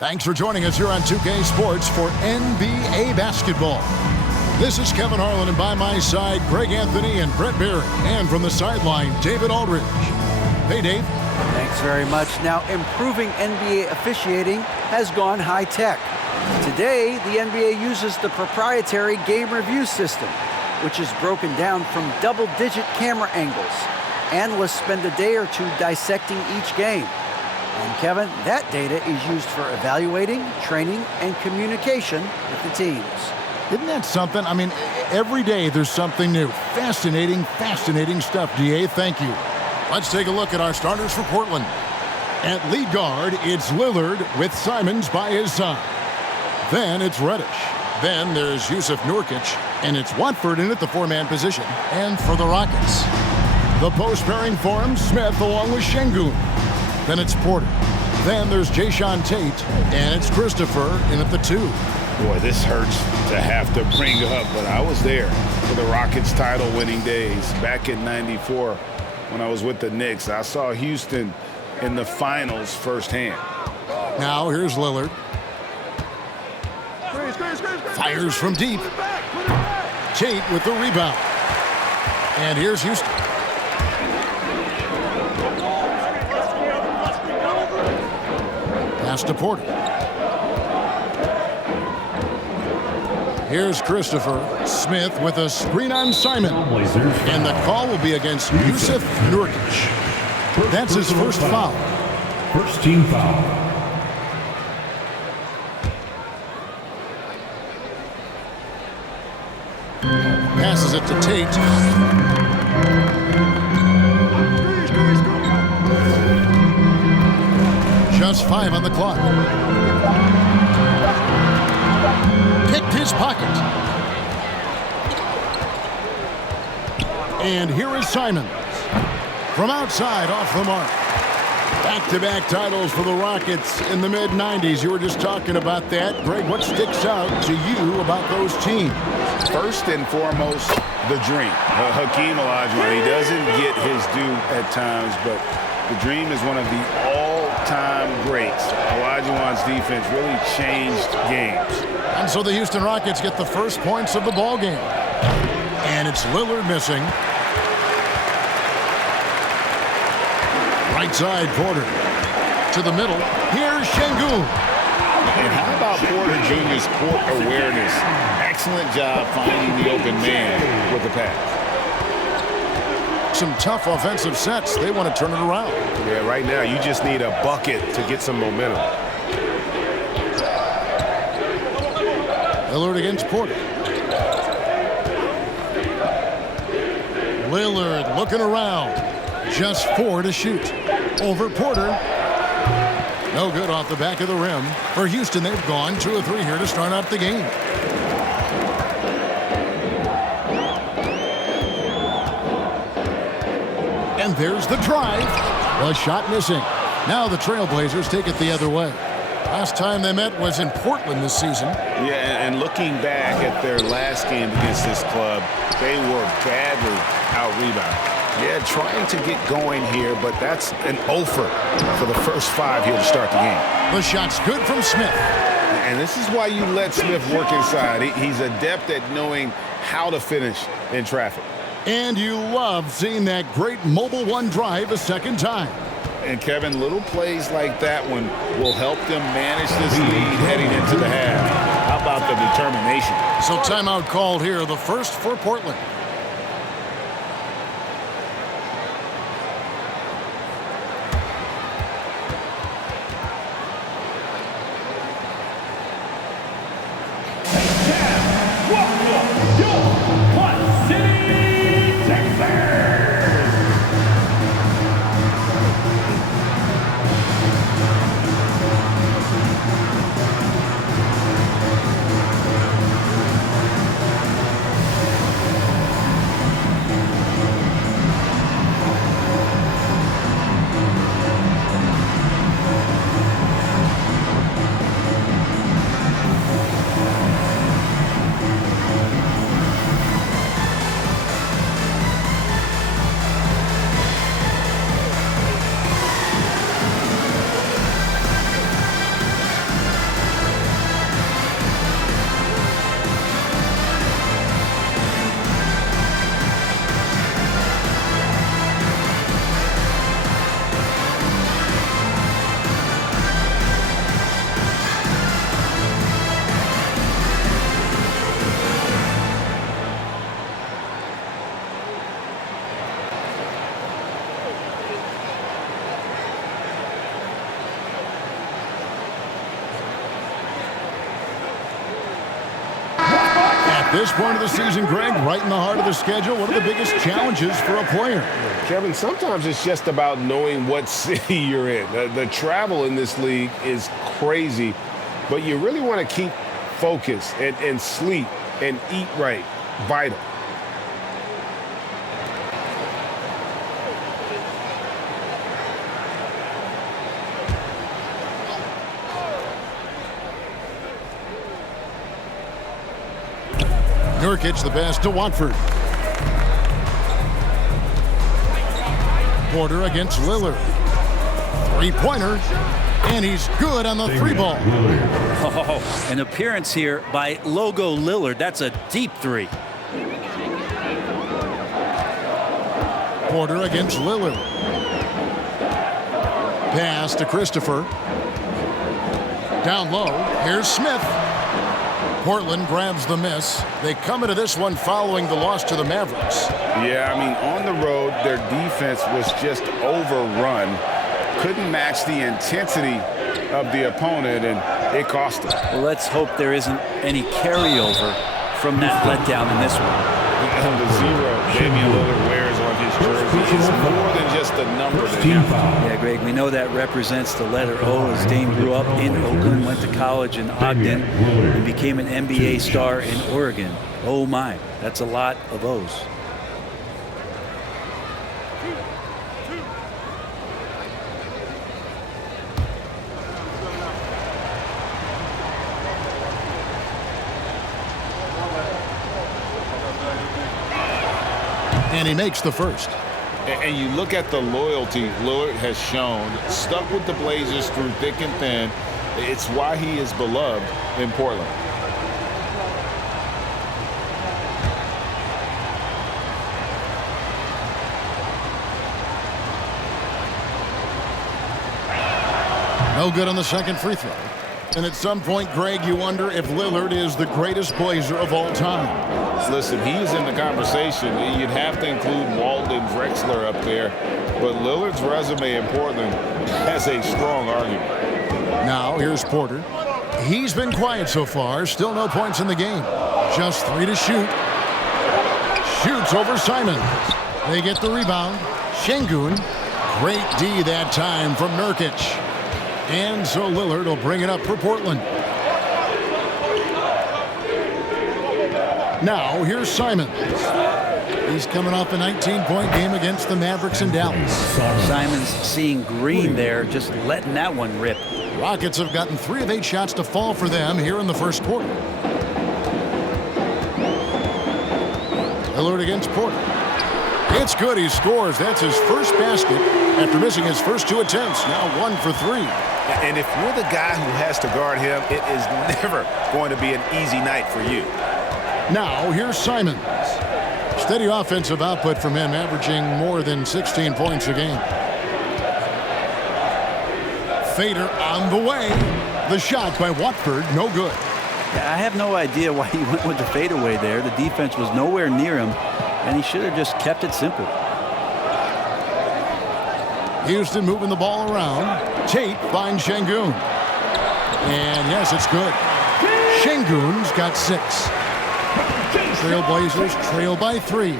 Thanks for joining us here on 2K Sports for NBA basketball. This is Kevin Harlan, and by my side, Greg Anthony and Brett Barry. And from the sideline, David Aldridge. Hey, Dave. Thanks very much. Now, improving NBA officiating has gone high-tech. Today, the NBA uses the proprietary game review system, which is broken down from double-digit camera angles. Analysts spend a day or two dissecting each game. And Kevin, that data is used for evaluating, training, and communication with the teams. Isn't that something? I mean, every day there's something new. Fascinating stuff, DA. Thank you. Let's take a look at our starters for Portland. At lead guard, it's Lillard with Simons by his side. Then it's Reddish. Then there's Yusuf Nurkic, and it's Watford in at the four-man position. And for the Rockets, the post pairing for him, Smith along with Şengün. Then it's Porter. Then there's Jae'Sean Tate, and it's Christopher in at the two. Boy, this hurts to have to bring up, but I was there for the Rockets title-winning days back in '94 when I was with the Knicks. I saw Houston in the finals firsthand. Now here's Lillard. Fires from deep. Tate with the rebound. And here's Houston. Pass to Porter. Here's Christopher. Smith with a screen on Simon. And the call will be against Yusuf Nurkic. That's his first foul. First team foul. Passes it to Tate. Just 5 on the clock. Picked his pocket. And here is Simons. From outside, off the mark. Back-to-back titles for the Rockets in the mid-'90s. You were just talking about that. Greg, what sticks out to you about those teams? First and foremost, the dream. Hakeem Olajuwon, he doesn't get his due at times, but the dream is one of the all-time greats. Olajuwon's defense really changed games. And so the Houston Rockets get the first points of the ball game. And it's Lillard missing. Right side, Porter. To the middle. Here's Şengün. And how about Porter Jr.'s court awareness? Excellent job finding the open man with the pass. Some tough offensive sets. They want to turn it around. Yeah, right now you just need a bucket to get some momentum. Lillard against Porter. Lillard looking around. Just 4 to shoot. Over Porter. No good off the back of the rim. For Houston, they've gone 2 of 3 here to start out the game. And there's the drive. The shot missing. Now the Trailblazers take it the other way. Last time they met was in Portland this season. Yeah, and looking back at their last game against this club, they were badly out-rebounded. Yeah, trying to get going here, but that's an offer for the first 5 here to start the game. The shot's good from Smith. And this is why you let Smith work inside. He's adept at knowing how to finish in traffic. And you love seeing that great mobile one drive a second time. And Kevin, little plays like that one will help them manage this lead heading into the half. How about the determination? So timeout called here, the first for Portland. At this point of the season, Greg, right in the heart of the schedule, what are the biggest challenges for a player? Kevin, sometimes it's just about knowing what city you're in. The travel in this league is crazy, but you really want to keep focus and sleep and eat right. Vital. Nurkic the pass to Watford. Porter against Lillard. Three-pointer, and he's good on the three ball. Oh, an appearance here by Logo Lillard. That's a deep three. Porter against Lillard. Pass to Christopher. Down low, here's Smith. Portland grabs the miss. They come into this one following the loss to the Mavericks. Yeah, I mean, on the road, their defense was just overrun. Couldn't match the intensity of the opponent, and it cost them. Well, let's hope there isn't any carryover from that letdown in this one. The zero Damian Lillard wears on his jersey is more than just a number to him. Yeah, Greg, we know that represents the letter O, as Dame grew up in Oakland, went to college in Ogden, and became an NBA star in Oregon. Oh my, that's a lot of O's. And he makes the first. And you look at the loyalty Lillard has shown, stuck with the Blazers through thick and thin. It's why he is beloved in Portland. No good on the second free throw. And at some point, Greg, you wonder if Lillard is the greatest Blazer of all time. Listen, he is in the conversation. You'd have to include Walden Drexler up there. But Lillard's resume in Portland has a strong argument. Now, here's Porter. He's been quiet so far. Still no points in the game. Just 3 to shoot. Shoots over Simon. They get the rebound. Şengün. Great D that time from Nurkic. And so Lillard will bring it up for Portland. Now, here's Simon. He's coming off a 19-point game against the Mavericks in Dallas. Simon's seeing green there, just letting that one rip. Rockets have gotten 3 of 8 shots to fall for them here in the first quarter. Lillard against Porter. It's good. He scores. That's his first basket after missing his first 2 attempts. Now 1 for 3. And if you're the guy who has to guard him, it is never going to be an easy night for you. Now, here's Simons. Steady offensive output from him, averaging more than 16 points a game. Fader on the way. The shot by Watford, no good. I have no idea why he went with the fadeaway there. The defense was nowhere near him, and he should have just kept it simple. Houston moving the ball around. Tate finds Şengün. And yes, it's good. Şengün's got 6. Trailblazers trail by 3.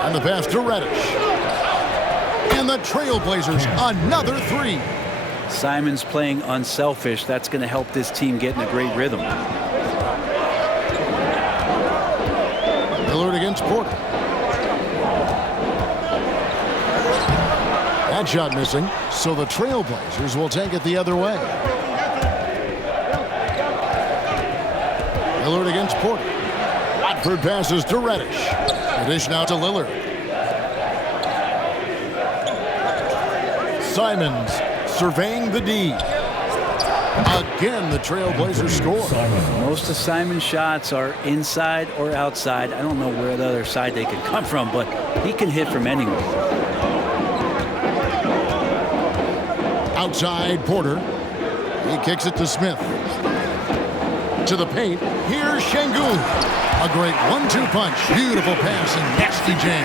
And the pass to Reddish. And the Trailblazers another 3. Simon's playing unselfish. That's going to help this team get in a great rhythm. Lillard against Porter. That shot missing, so the Trailblazers will take it the other way. Lillard against Porter. Watford passes to Reddish. Reddish now to Lillard. Simons surveying the D. Again, the Trailblazers score. Most of Simon's shots are inside or outside. I don't know where the other side they could come from, but he can hit from anywhere. Outside, Porter. He kicks it to Smith. To the paint. Here's Şengün. A great 1-2 punch. Beautiful pass and nasty jam.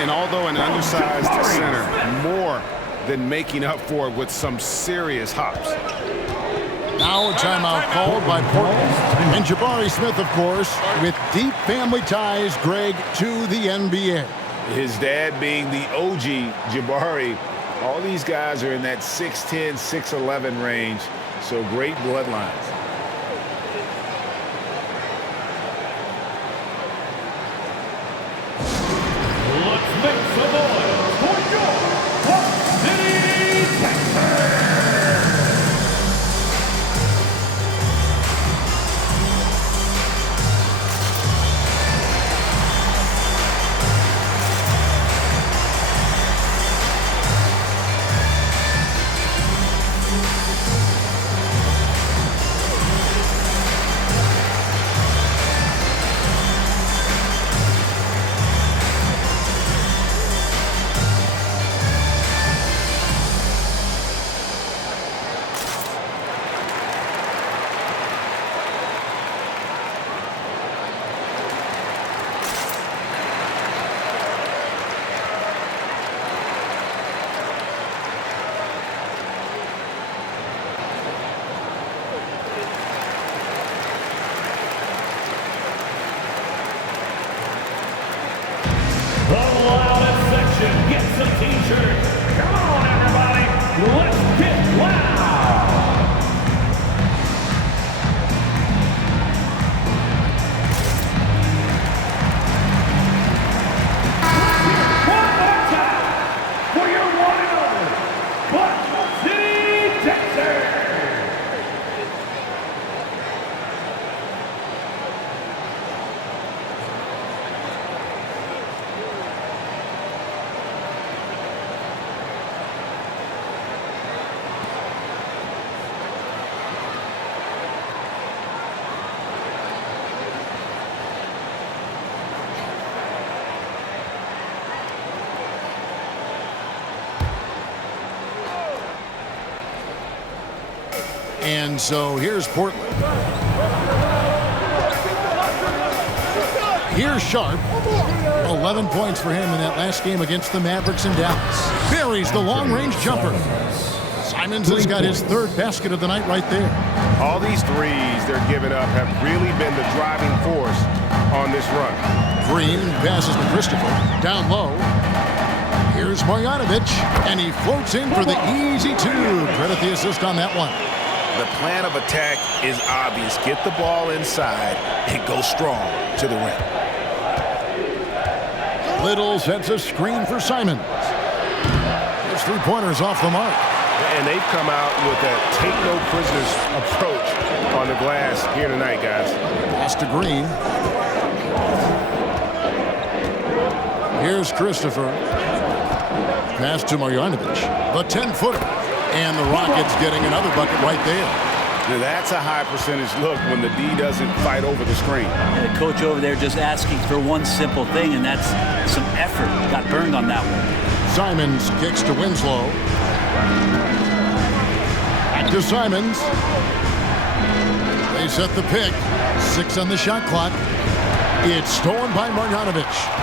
And although an undersized center, more than making up for it with some serious hops. Now a timeout called by Portland. And Jabari Smith, of course, with deep family ties, Greg, to the NBA. His dad being the OG, Jabari. All these guys are in that 6'10", 6'11" range, so great bloodlines. Let's make some noise for your Rock City Texans. The loudest section gets a t-shirt. Come on, everybody. Let's get loud. One more time for your one and only Rock City Texans. And so here's Portland. Here's Sharp. 11 points for him in that last game against the Mavericks in Dallas. Buries the long-range jumper. Simons has got his third basket of the night right there. All these threes they're giving up have really been the driving force on this run. Green passes to Christopher. Down low. Here's Marjanovic. And he floats in for the easy two. Credit the assist on that one. The plan of attack is obvious. Get the ball inside and go strong to the rim. Little sets a screen for Simons. His three-pointers off the mark. And they've come out with a take-no-prisoners approach on the glass here tonight, guys. Pass to Green. Here's Christopher. Pass to Marjanovic. The 10-footer. And the Rockets getting another bucket right there. Now that's a high percentage look when the D doesn't fight over the screen. And the coach over there just asking for one simple thing, and that's some effort. Got burned on that one. Simons kicks to Winslow. Back to Simons. They set the pick. 6 on the shot clock. It's stolen by Marjanovic.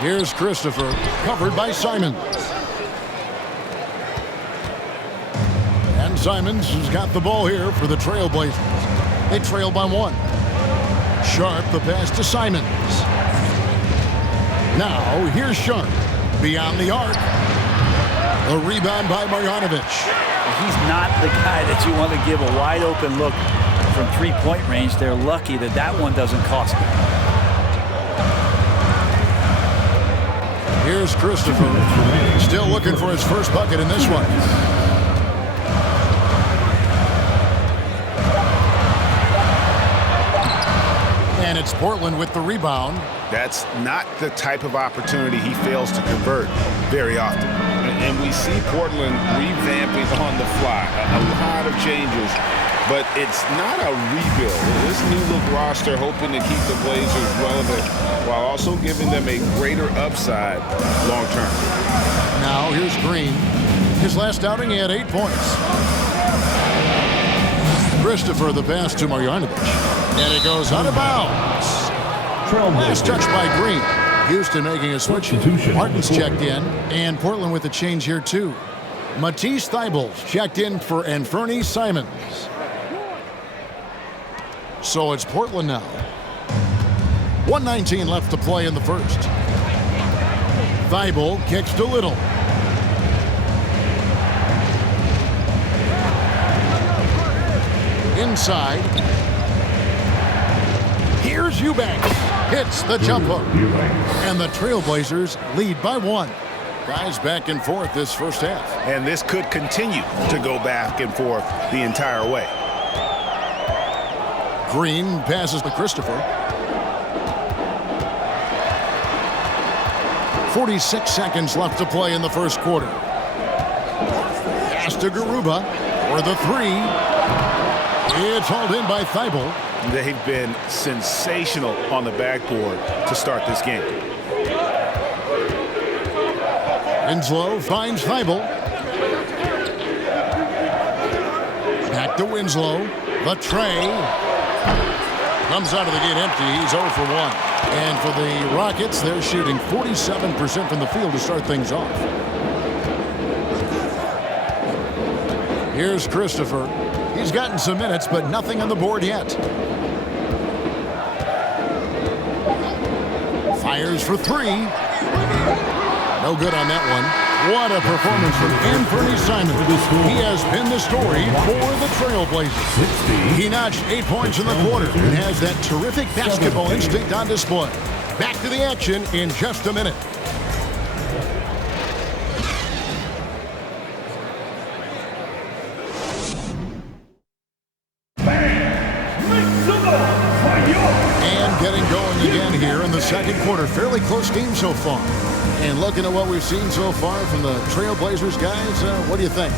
Here's Christopher, covered by Simons. And Simons has got the ball here for the Trailblazers. They trail by 1. Sharp, the pass to Simons. Now, here's Sharp, beyond the arc. A rebound by Marjanovic. He's not the guy that you want to give a wide-open look from three-point range. They're lucky that that one doesn't cost them. Here's Christopher, still looking for his first bucket in this one. And it's Portland with the rebound. That's not the type of opportunity he fails to convert very often. And we see Portland revamping on the fly. A lot of changes, but it's not a rebuild. This new look roster hoping to keep the Blazers relevant while also giving them a greater upside long term. Now here's Green. His last outing, he had 8 points. Christopher, the pass to Marjanovic. And it goes out of bounds. Nice touch by Green. Houston making a switch. Martin's checked in, and Portland with a change here too. Matisse Thybul's checked in for Anferny Simons. So it's Portland now. 1:19 left to play in the first. Thibault kicks to Little. Inside. Here's Eubanks. Hits the jump hook. And the Trailblazers lead by 1. Guys back and forth this first half. And this could continue to go back and forth the entire way. Green passes to Christopher. 46 seconds left to play in the first quarter. Pass to Garuba for the 3. It's hauled in by Thibault. They've been sensational on the backboard to start this game. Winslow finds Thibault. Back to Winslow. The tray. Comes out of the gate empty. He's 0 for 1. And for the Rockets, they're shooting 47% from the field to start things off. Here's Christopher. He's gotten some minutes, but nothing on the board yet. Fires for 3. No good on that one. What a performance from Anferny Simons. He has pinned the story for the Trailblazers. He notched 8 points in the quarter and has that terrific basketball instinct on display. Back to the action in just a minute. And getting going again here in the second quarter. Fairly close game so far. And looking at what we've seen so far from the Trailblazers, guys, what do you think?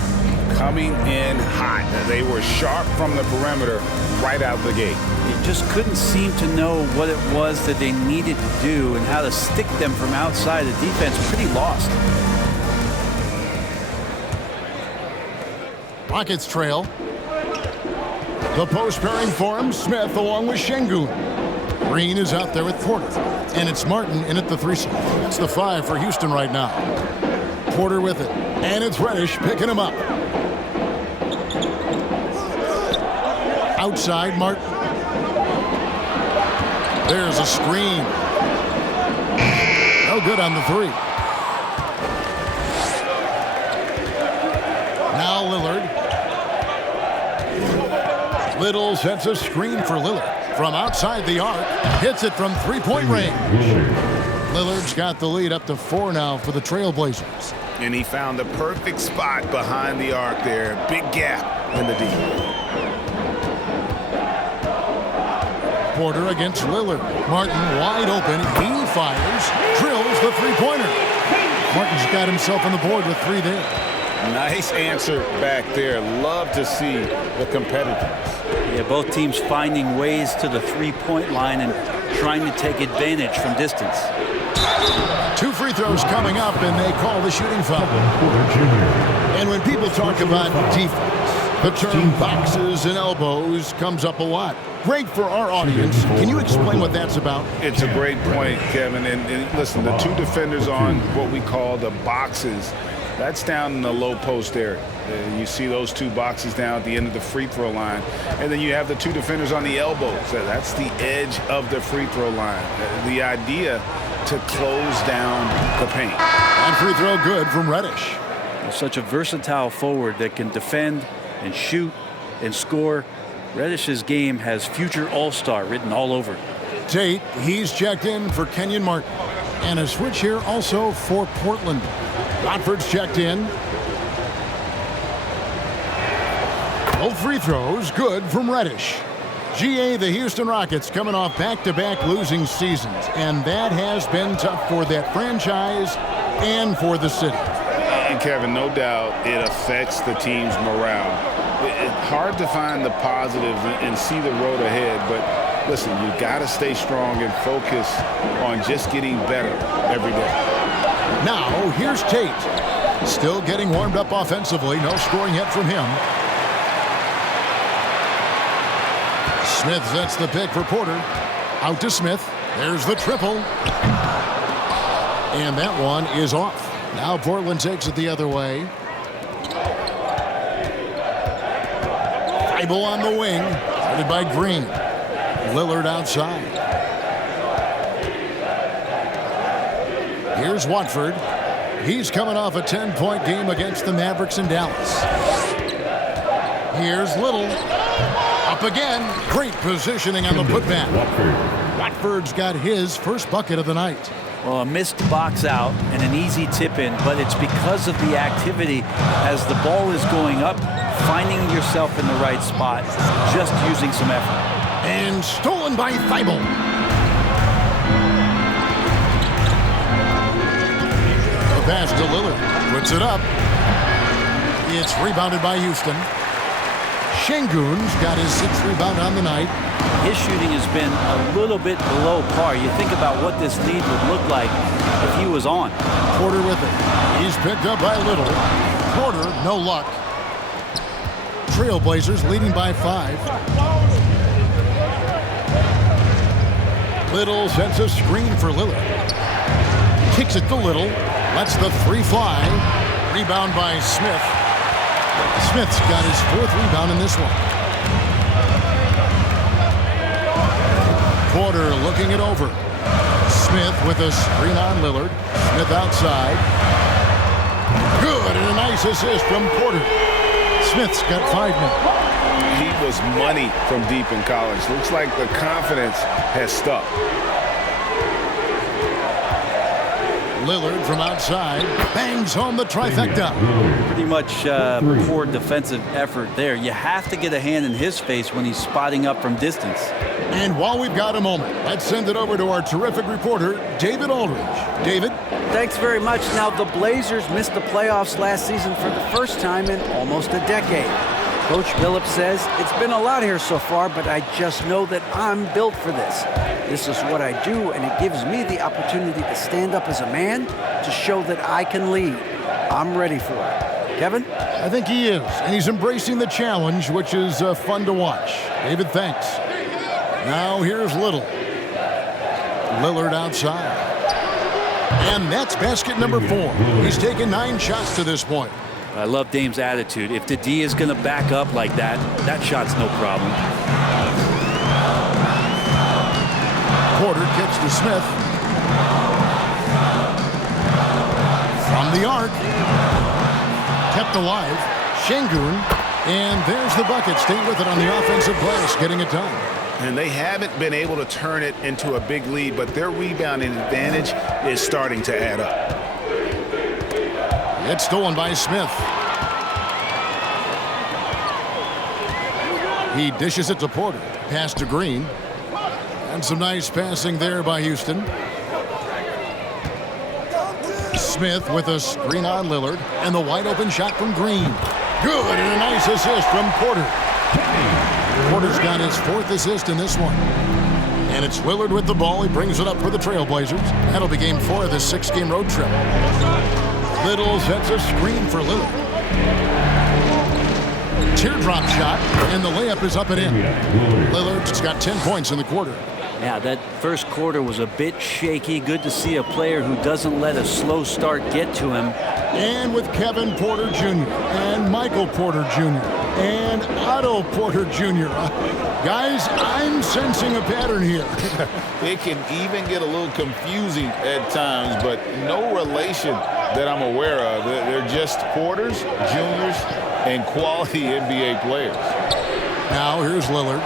Coming in hot. They were sharp from the perimeter right out the gate. You just couldn't seem to know what it was that they needed to do and how to stick them from outside. The defense pretty lost. Rockets trail. The post pairing forms Smith along with Şengün. Green is out there with Porter. And it's Martin in at the 3 slot. That's the 5 for Houston right now. Porter with it. And it's Reddish picking him up. Outside, Martin. There's a screen. No good on the 3. Now Lillard. Little sets a screen for Lillard. From outside the arc, hits it from three-point range. Lillard's got the lead up to 4 now for the Trailblazers. And he found the perfect spot behind the arc there. Big gap in the D. Porter against Lillard. Martin wide open. He fires. Drills the three-pointer. Martin's got himself on the board with 3 there. Nice answer back there. Love to see the competitiveness. Yeah, both teams finding ways to the three-point line and trying to take advantage from distance. 2 free throws coming up, and they call the shooting foul. And when people talk about defense, the term boxes and elbows comes up a lot. Great for our audience. Can you explain what that's about? It's a great point, Kevin. And listen, the 2 defenders on what we call the boxes, that's down in the low post area. You see those 2 boxes down at the end of the free throw line. And then you have the 2 defenders on the elbows. That's the edge of the free throw line. The idea to close down the paint. And free throw good from Reddish. Such a versatile forward that can defend and shoot and score. Reddish's game has future all-star written all over it. Tate, he's checked in for Kenyon Martin. And a switch here also for Portland. Watford's checked in. Both free throws good from Reddish. GA, the Houston Rockets coming off back-to-back losing seasons. And that has been tough for that franchise and for the city. And Kevin, no doubt it affects the team's morale. It's hard to find the positives and see the road ahead, but listen, you got to stay strong and focus on just getting better every day. Now, here's Tate. Still getting warmed up offensively. No scoring yet from him. Smith sets the pick for Porter. Out to Smith. There's the triple. And that one is off. Now Portland takes it the other way. Thibault on the wing, guarded by Green. Lillard outside. Here's Watford. He's coming off a 10-point game against the Mavericks in Dallas. Here's Little. Up again. Great positioning on the putback. Watford's got his first bucket of the night. Well, a missed box out and an easy tip in, but it's because of the activity as the ball is going up, finding yourself in the right spot, just using some effort. And stolen by Thibault. The pass to Lillard. Puts it up. It's rebounded by Houston. Şengün's got his 6th rebound on the night. His shooting has been a little bit below par. You think about what this lead would look like if he was on. Porter with it. He's picked up by Little. Porter, no luck. Trailblazers leading by 5. Little sends a screen for Lillard. Kicks it to Little. Lets the 3 fly. Rebound by Smith. Smith's got his 4th rebound in this one. Porter looking it over. Smith with a screen on Lillard. Smith outside. Good, and a nice assist from Porter. Smith's got 5 now. He was money from deep in college. Looks like the confidence has stuck. Lillard from outside bangs home the trifecta. Pretty much poor defensive effort there. You have to get a hand in his face when he's spotting up from distance. And while we've got a moment, let's send it over to our terrific reporter, David Aldridge. David? Thanks very much. Now, the Blazers missed the playoffs last season for the first time in almost a decade. Coach Phillips says, it's been a lot here so far, but I just know that I'm built for this. This is what I do, and it gives me the opportunity to stand up as a man to show that I can lead. I'm ready for it. Kevin? I think he is, and he's embracing the challenge, which is fun to watch. David, thanks. Now here's Little. Lillard outside. And that's basket number 4. He's taken 9 shots to this point. I love Dame's attitude. If the D is going to back up like that, that shot's no problem. Porter kicks to Smith. From the arc. Kept alive. Şengün. And there's the bucket. Staying with it on the offensive glass, getting it done. And they haven't been able to turn it into a big lead, but their rebounding advantage is starting to add up. It's stolen by Smith. He dishes it to Porter. Pass to Green. And some nice passing there by Houston. Smith with a screen on Lillard. And the wide open shot from Green. Good, and a nice assist from Porter. Porter's got his 4th assist in this one. And it's Lillard with the ball. He brings it up for the Trailblazers. That'll be game 4 of this 6-game road trip. Little sets a screen for Lillard. Teardrop shot, and the layup is up and in. Lillard's got 10 points in the quarter. Yeah, that first quarter was a bit shaky. Good to see a player who doesn't let a slow start get to him. And with Kevin Porter Jr. and Michael Porter Jr. and Otto Porter Jr. Guys, I'm sensing a pattern here. It can even get a little confusing at times, but no relation that I'm aware of. They're just Porters, Juniors, and quality NBA players. Now here's Lillard.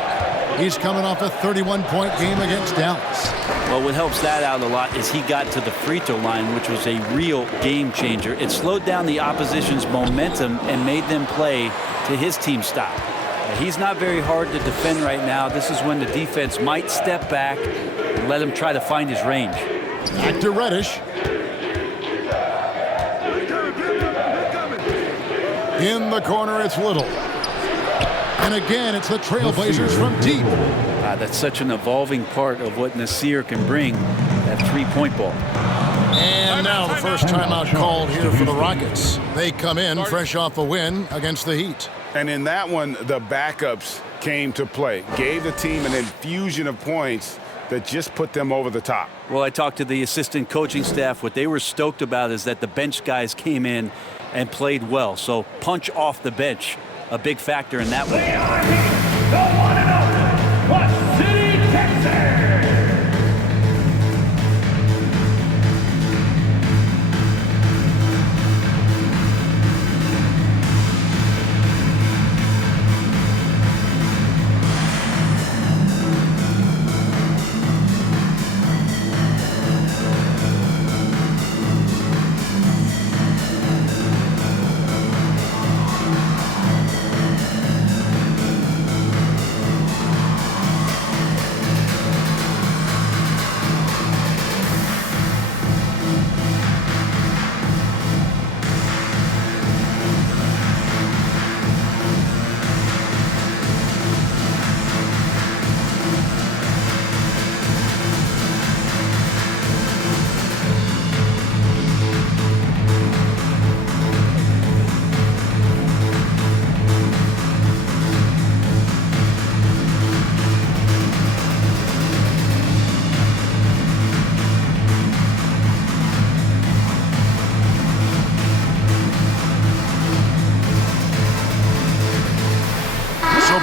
He's coming off a 31-point game against Dallas. Well, what helps that out a lot is he got to the free throw line, which was a real game changer. It slowed down the opposition's momentum and made them play to his team style. He's not very hard to defend right now. This is when the defense might step back and let him try to find his range. Back to Reddish. In the corner, it's Little. And again, it's the Trailblazers from deep. That's such an evolving part of what Nasir can bring, that three-point ball. And now the first timeout called here for the Rockets. They come in fresh off a win against the Heat. And in that one, the backups came to play. Gave the team an infusion of points that just put them over the top. Well, I talked to the assistant coaching staff. What they were stoked about is that the bench guys came in and played well. So punch off the bench. a big factor in that one. We are here, the one and only Clutch City, Texas.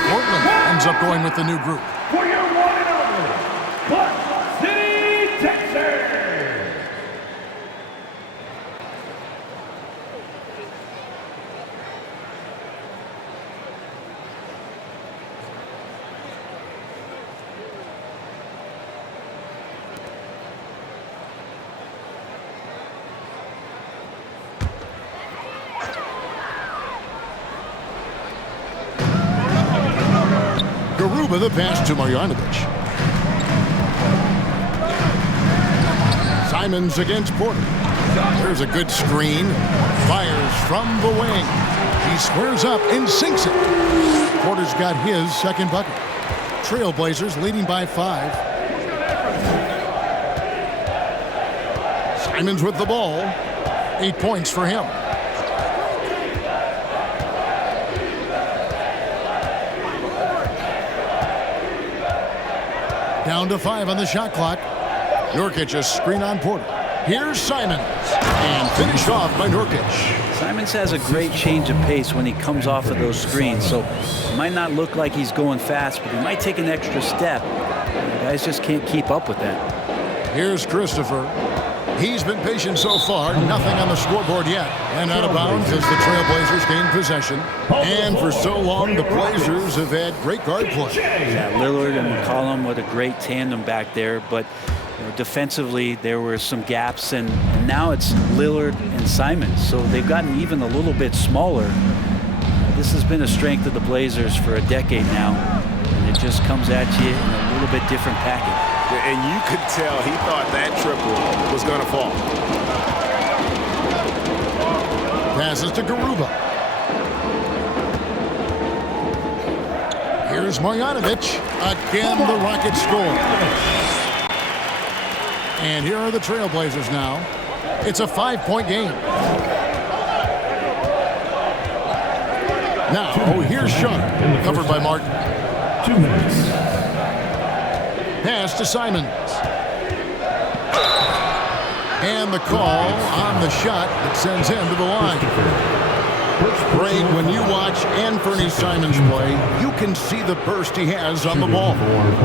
Portland ends up going with the new group. For your one and only Clutch City, Texas. Garuba the pass to Marjanovic. Simons against Porter. There's a good screen. Fires from the wing. He squares up and sinks it. Porter's got his second bucket. Trailblazers leading by 5. Simons with the ball. 8 points for him. Down to 5 on the shot clock. Nurkic a screen on Porter. Here's Simons. And finished off by Nurkic. Simons has a great change of pace when he comes off of those screens, so it might not look like he's going fast, but he might take an extra step. The guys just can't keep up with that. Here's Christopher. He's been patient so far. Nothing on the scoreboard yet. And out of bounds as the Trailblazers gain possession. And for so long, the Blazers have had great guard play. Yeah, Lillard and McCollum with a great tandem back there, but defensively there were some gaps, and now it's Lillard and Simons, so they've gotten even a little bit smaller. This has been a strength of the Blazers for a decade now, and it just comes at you in a little bit different package. And you could tell he thought that triple was going to fall. Passes to Garuba. Here's Marjanovic. Again, the Rockets score. And here are the Trailblazers now. It's a 5-point game. Now, here's Sharp, covered by Martin. 2 minutes. Pass to Simons. And the call on the shot that sends him to the line. Greg, when you watch Anthony Simons play, you can see the burst he has on the ball.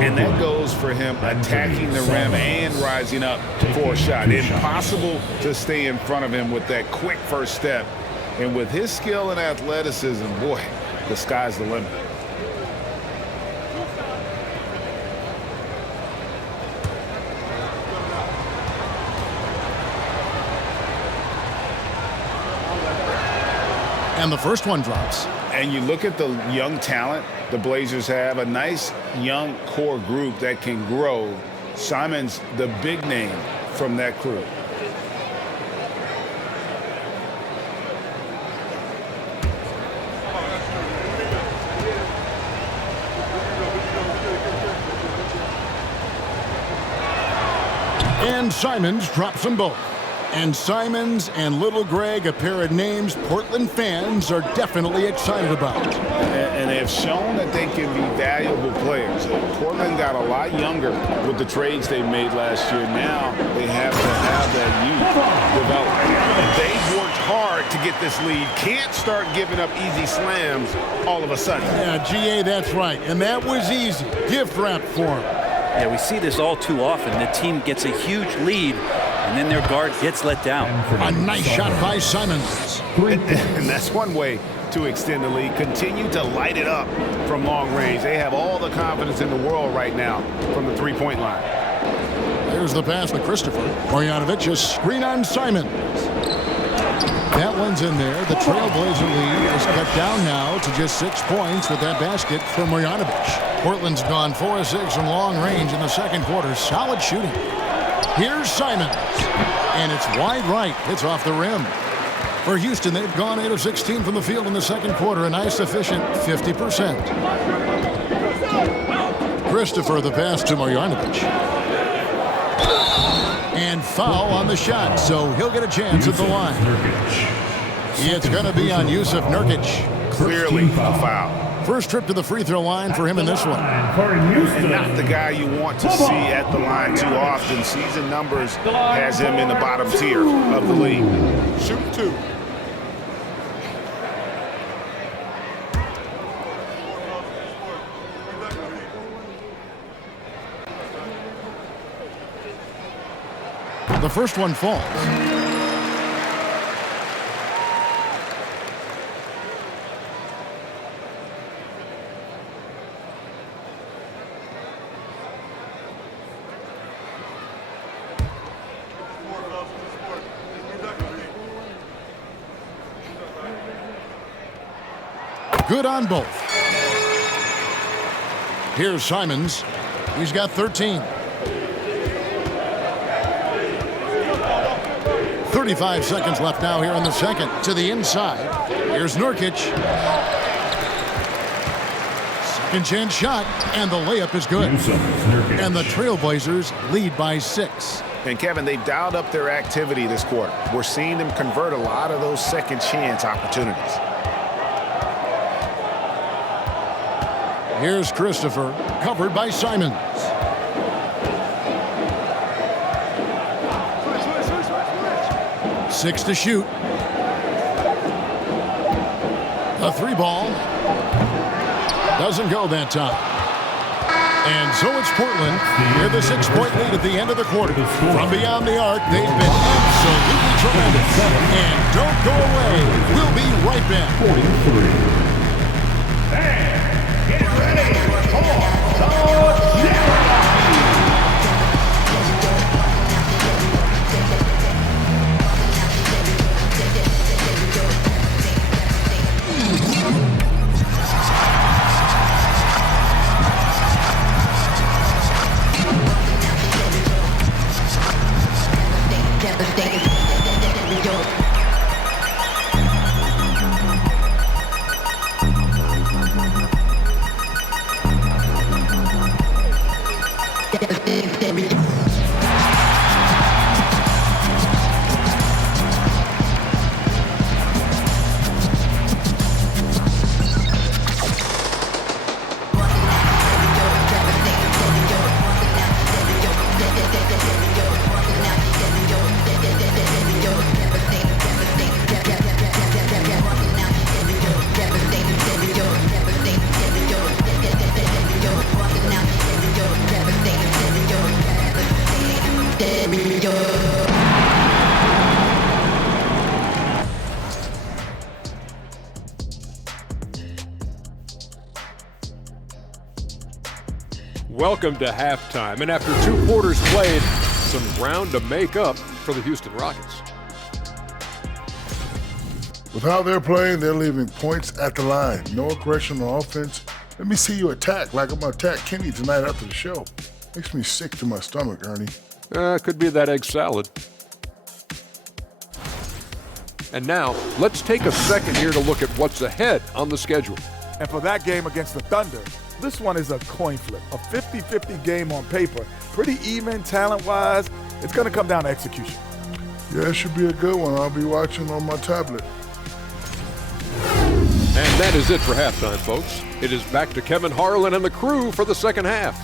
And that goes for him attacking the rim and rising up for a shot. Impossible to stay in front of him with that quick first step. And with his skill and athleticism, boy, the sky's the limit. And the first one drops. And you look at the young talent the Blazers have, a nice young core group that can grow. Simons, the big name from that crew. And Simons drops them both. And Simons and Little Greg, a pair of names Portland fans are definitely excited about. And they have shown that they can be valuable players. Portland got a lot younger with the trades they made last year. Now they have to have that youth develop. They've worked hard to get this lead. Can't start giving up easy slams all of a sudden. Yeah, GA, that's right. And that was easy. Gift wrap for him. Yeah, we see this all too often. The team gets a huge lead, and then their guard gets let down. A nice shot by Simons. And that's one way to extend the lead. Continue to light it up from long range. They have all the confidence in the world right now from the three-point line. There's the pass to Christopher. Marjanovic, a screen on Simons. That one's in there. The Trailblazer lead is cut down now to just 6 points with that basket from Marjanovic. Portland's gone 4 of 6 from long range in the second quarter. Solid shooting. Here's Simons. And it's wide right. It's off the rim. For Houston, they've gone 8 of 16 from the field in the second quarter. A nice, efficient 50%. Christopher, the pass to Marjanovic. And foul on the shot, so he'll get a chance at the line. It's going to be on Yusuf Nurkic. Clearly a foul. First trip to the free throw line for him in this one. And not the guy you want to see at the line too often. Season numbers has him in the bottom tier of the league. Shoot 2. The first one falls. Good on both. Here's Simons. He's got 13. 35 seconds left now here in the second. To the inside. Here's Nurkic. Second chance shot, and the layup is good. And the Trailblazers lead by 6. And Kevin, they've dialed up their activity this quarter. We're seeing them convert a lot of those second chance opportunities. Here's Christopher, covered by Simons. Six to shoot. A 3 ball. Doesn't go that time. And so it's Portland with a 6-point lead at the end of the quarter. From beyond the arc, they've been absolutely tremendous. And don't go away. We'll be right back. 43. And get ready for the Welcome to halftime, and after 2 quarters played, some ground to make up for the Houston Rockets. With how they're playing, they're leaving points at the line. No aggression on offense. Let me see you attack like I'm going to attack Kenny tonight after the show. Makes me sick to my stomach, Ernie. Could be that egg salad. And now, let's take a second here to look at what's ahead on the schedule. And for that game against the Thunder, this one is a coin flip, a 50-50 game on paper. Pretty even talent-wise. It's going to come down to execution. Yeah, it should be a good one. I'll be watching on my tablet. And that is it for halftime, folks. It is back to Kevin Harlan and the crew for the second half.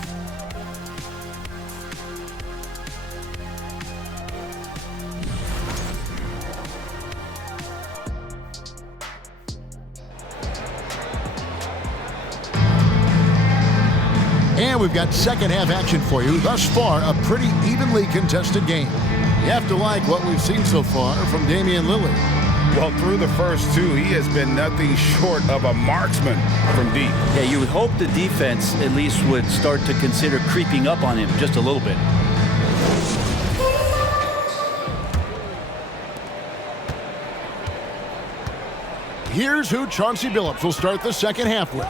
And we've got second half action for you. Thus far, a pretty evenly contested game. You have to like what we've seen so far from Damian Lillard. Well, through the first two, he has been nothing short of a marksman from deep. Yeah, you would hope the defense at least would start to consider creeping up on him just a little bit. Here's who Chauncey Billups will start the second half with.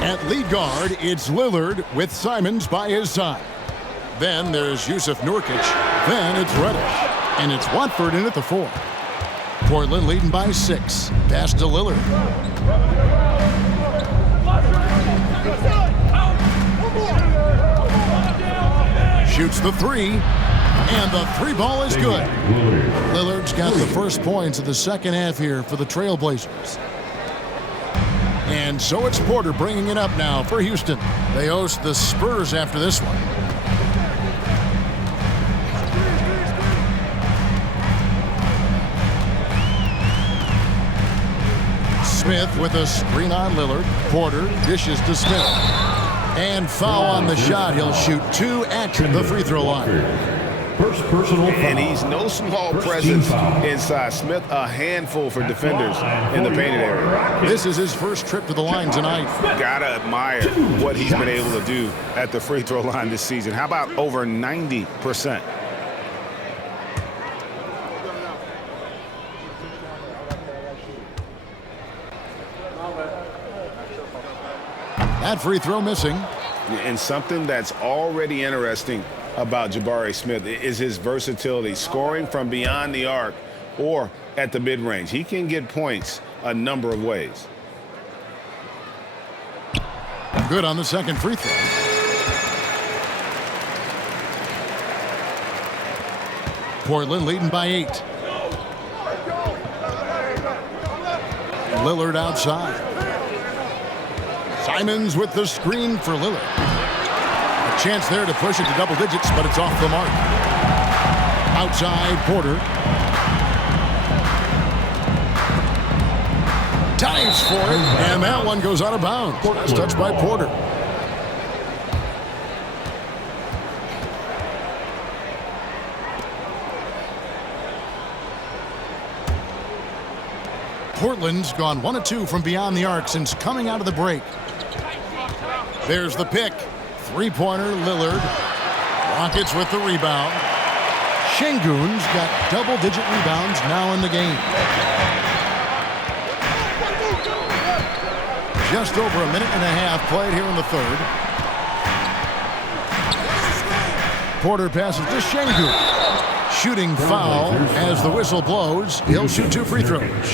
At lead guard, it's Lillard with Simons by his side. Then there's Yusuf Nurkic. Then it's Reddish. And it's Watford in at the 4. Portland leading by 6. Pass to Lillard. Shoots the 3. And the 3 ball is good. Lillard's got the first points of the second half here for the Trailblazers. And so it's Porter bringing it up now for Houston. They host the Spurs after this one. Smith with a screen on Lillard. Porter dishes to Smith. And foul on the shot. He'll shoot 2 at the free throw line. First personal foul. And he's no small presence inside. Smith, a handful for defenders in the painted area. This is his first trip to the line tonight. Gotta admire what he's been able to do at the free throw line this season. How about over 90%? That free throw missing. And something that's already interesting about Jabari Smith is his versatility, scoring from beyond the arc or at the mid-range. He can get points a number of ways. Good on the second free throw. Portland leading by 8. Lillard outside. Simons with the screen for Lillard. A chance there to push it to double digits, but it's off the mark. Outside, Porter. Dives for it, and that one goes out of bounds. That's touched by Porter. Portland's gone 1 of 2 from beyond the arc since coming out of the break. There's the pick. Three-pointer, Lillard. Rockets with the rebound. Şengün's got double-digit rebounds now in the game. Just over a minute and a half played here in the third. Porter passes to Şengün. Shooting foul as the whistle blows. He'll shoot 2 free throws.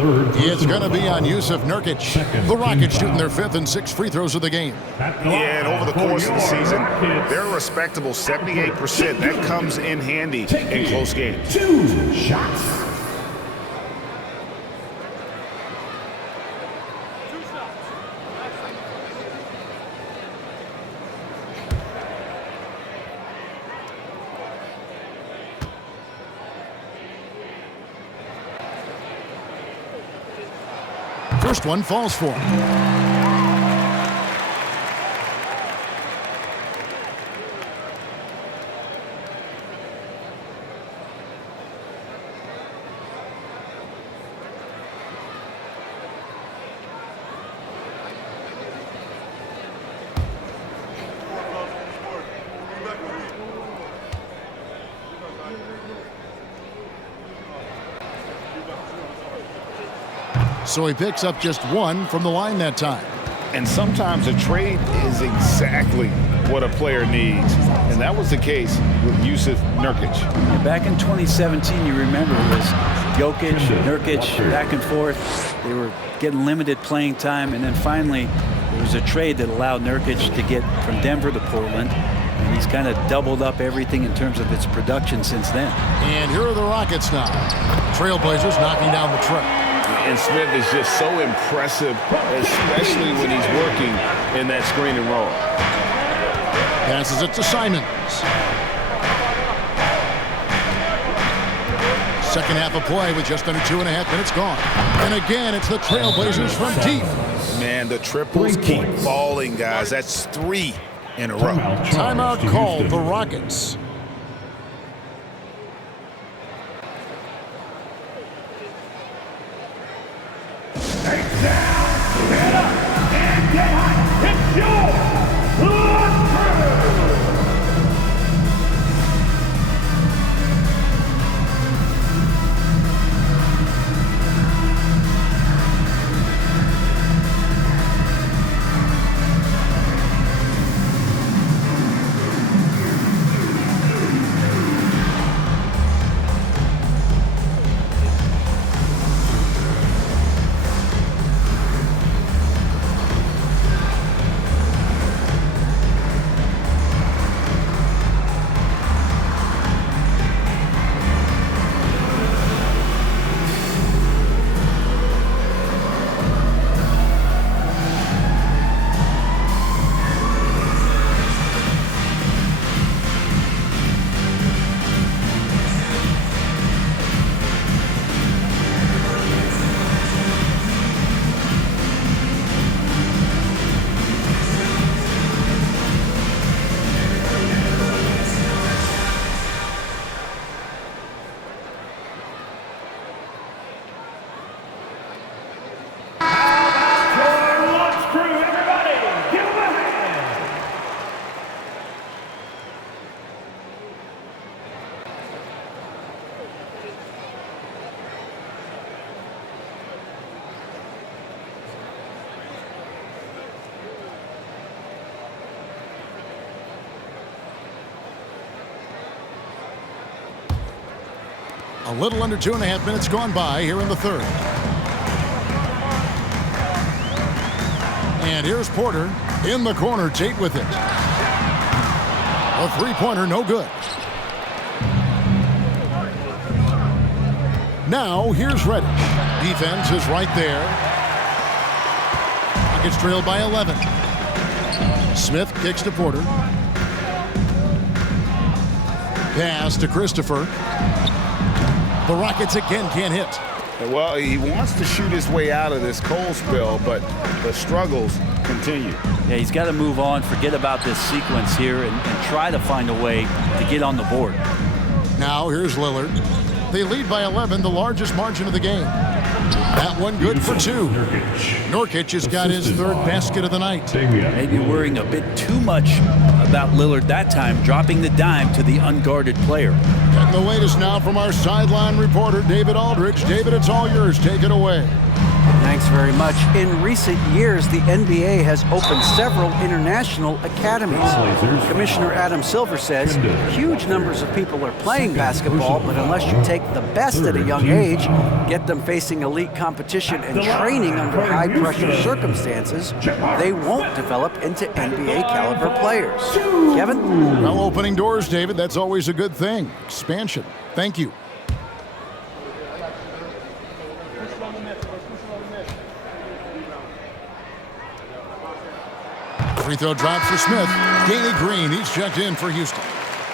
It's going to be on Yusuf Nurkic. The Rockets shooting their 5th and 6th free throws of the game. Yeah, and over the course of the season, they're a respectable 78%. That comes in handy in close games. 2 shots. First one falls for him. So he picks up just 1 from the line that time. And sometimes a trade is exactly what a player needs. And that was the case with Yusuf Nurkic. Back in 2017, you remember, it was Jokic, Nurkic, back and forth. They were getting limited playing time. And then finally, there was a trade that allowed Nurkic to get from Denver to Portland. And he's kind of doubled up everything in terms of its production since then. And here are the Rockets now. Trailblazers knocking down the tray. And Smith is just so impressive, especially when he's working in that screen and roll. Passes it to Simons. Second half of play with just under 2.5 minutes gone. And again, it's the Trailblazers from deep. Man, the triples keep falling, guys. That's 3 in a row. Timeout called the Rockets. Take down, get up, and get high. It's your blood crew. A little under 2.5 minutes gone by here in the third. And here's Porter in the corner. Tate with it. A three-pointer, no good. Now here's Reddish. Defense is right there. Rockets trailed by 11. Smith kicks to Porter. Pass to Christopher. The Rockets again can't hit. Well, he wants to shoot his way out of this cold spell, but the struggles continue. Yeah, he's got to move on, forget about this sequence here, and try to find a way to get on the board. Now here's Lillard. They lead by 11, the largest margin of the game. That one good for 2. Nurkic has got his third basket of the night. Maybe worrying a bit too much about Lillard that time, dropping the dime to the unguarded player. And the latest now from our sideline reporter, David Aldridge. David, it's all yours. Take it away. Thanks very much. In recent years, the NBA has opened several international academies. Commissioner Adam Silver says huge numbers of people are playing basketball, but unless you take the best at a young age, get them facing elite competition and training under high-pressure circumstances, they won't develop into NBA-caliber players. Kevin? Well, opening doors, David. That's always a good thing. Expansion. Thank you. Free throw drop for Smith. Danny Green, he's checked in for Houston.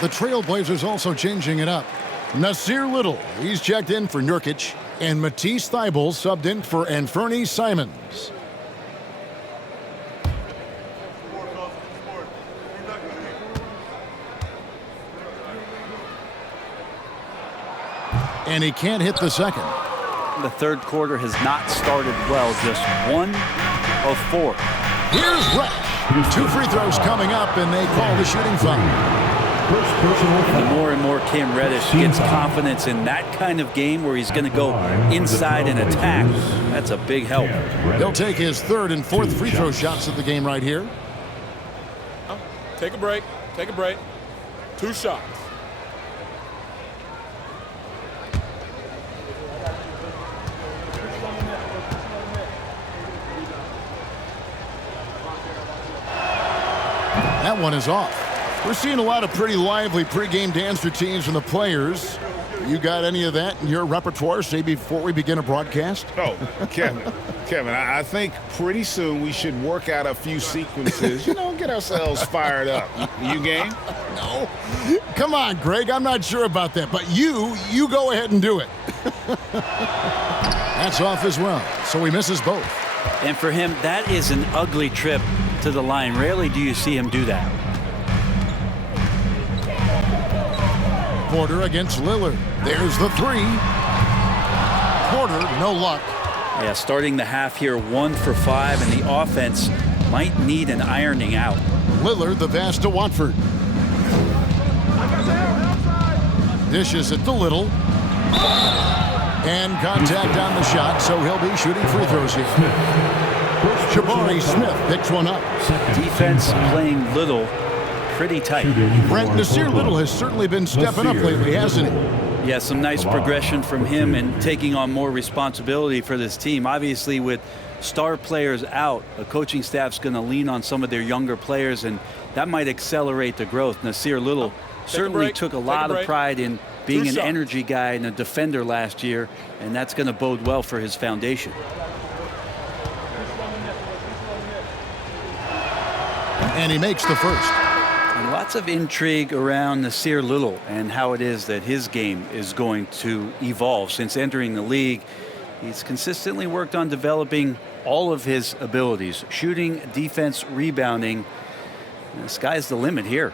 The Trailblazers also changing it up. Nasir Little, he's checked in for Nurkic. And Matisse Thybulle subbed in for Anfernee Simons. And he can't hit the second. The third quarter has not started well, just 1 of 4. Here's Reddish. 2 free throws coming up, and they call the shooting foul. The more and more Cam Reddish gets confidence in that kind of game where he's going to go inside and attack, that's a big help. He'll take his third and fourth free throw shots of the game right here. Take a break. Take a break. 2 shots. That one is off. We're seeing a lot of pretty lively pregame dance routines from the players. You got any of that in your repertoire, say, before we begin a broadcast? Oh, Kevin, I think pretty soon we should work out a few sequences, get ourselves fired up. You game? No. Come on, Greg. I'm not sure about that, but you go ahead and do it. That's off as well, so he misses both. And for him, that is an ugly trip to the line. Rarely do you see him do that. Porter against Lillard. There's the three. Porter, no luck. Yeah, starting the half here 1 for 5, and the offense might need an ironing out. Lillard, the pass to Watford. Dishes it to Little. And contact on the shot, so he'll be shooting free throws here. Jabari Smith picks one up. Defense playing Little pretty tight. Brent, Nasir Little has certainly been stepping up lately, hasn't he? Yeah, some nice progression from him and taking on more responsibility for this team. Obviously, with star players out, a coaching staff's going to lean on some of their younger players, and that might accelerate the growth. Nasir Little certainly took a lot of pride in being an energy guy and a defender last year, and that's going to bode well for his foundation. And he makes the first. And lots of intrigue around Nasir Little and how it is that his game is going to evolve. Since entering the league, he's consistently worked on developing all of his abilities: shooting, defense, rebounding. And the sky's the limit here.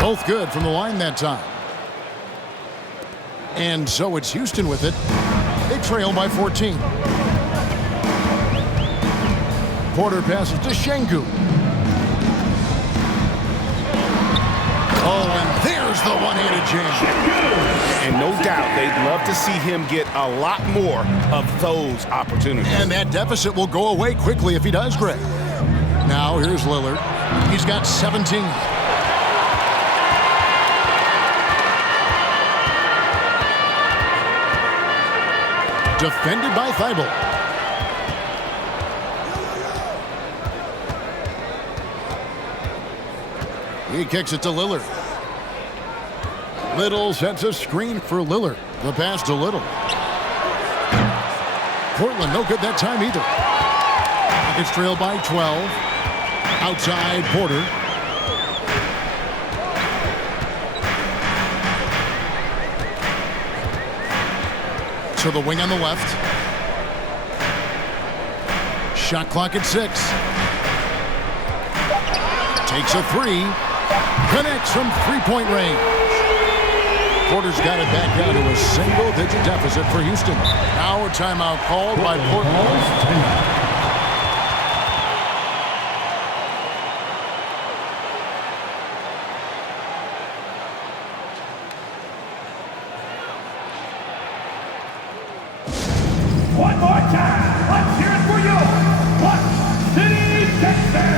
Both good from the line that time. And so it's Houston with it. They trail by 14. Porter passes to Şengün. Oh, and there's the one-handed jam. And no doubt they'd love to see him get a lot more of those opportunities. And that deficit will go away quickly if he does, Greg. Now here's Lillard. He's got 17. Defended by Thibault. He kicks it to Lillard. Little sets a screen for Lillard. The pass to Little. Portland no good that time either. It's trailed by 12. Outside Porter. To the wing on the left. Shot clock at 6. Takes a three. Connects from three-point range. Porter's got it back down to a single-digit deficit for Houston. Now a timeout called by Portland. One more time, let's hear it for you, Clutch City, Texas!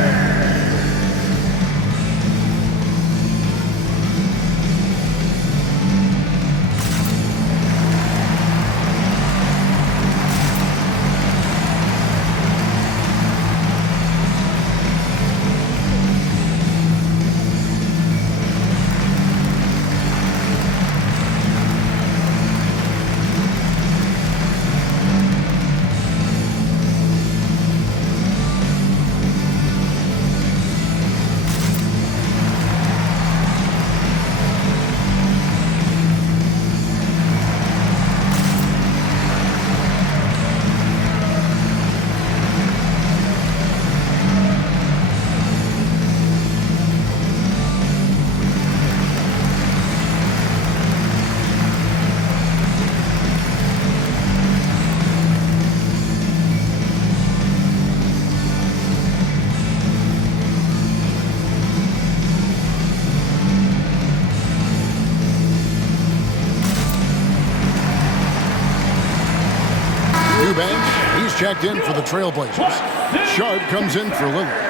He's checked in for the Trailblazers. Sharp comes in for Lillard.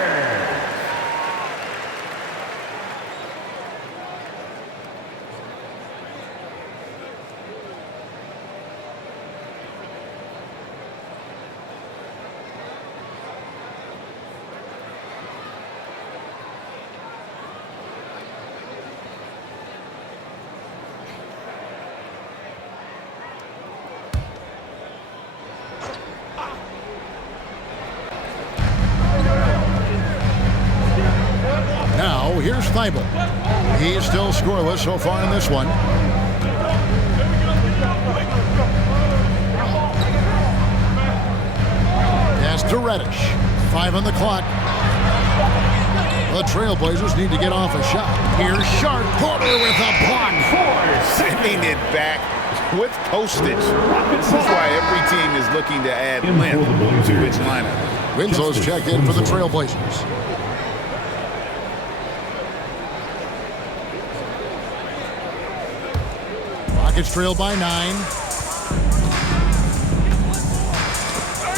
here's Thibault. He's still scoreless so far in this one. Pass to Reddish. 5 on the clock. The Trailblazers need to get off a shot. Here's Sharp. Porter with a block. Sending it back with postage. This is why every team is looking to add length to its lineup. Winslow's checked in for the Trailblazers. Rockets trail by 9.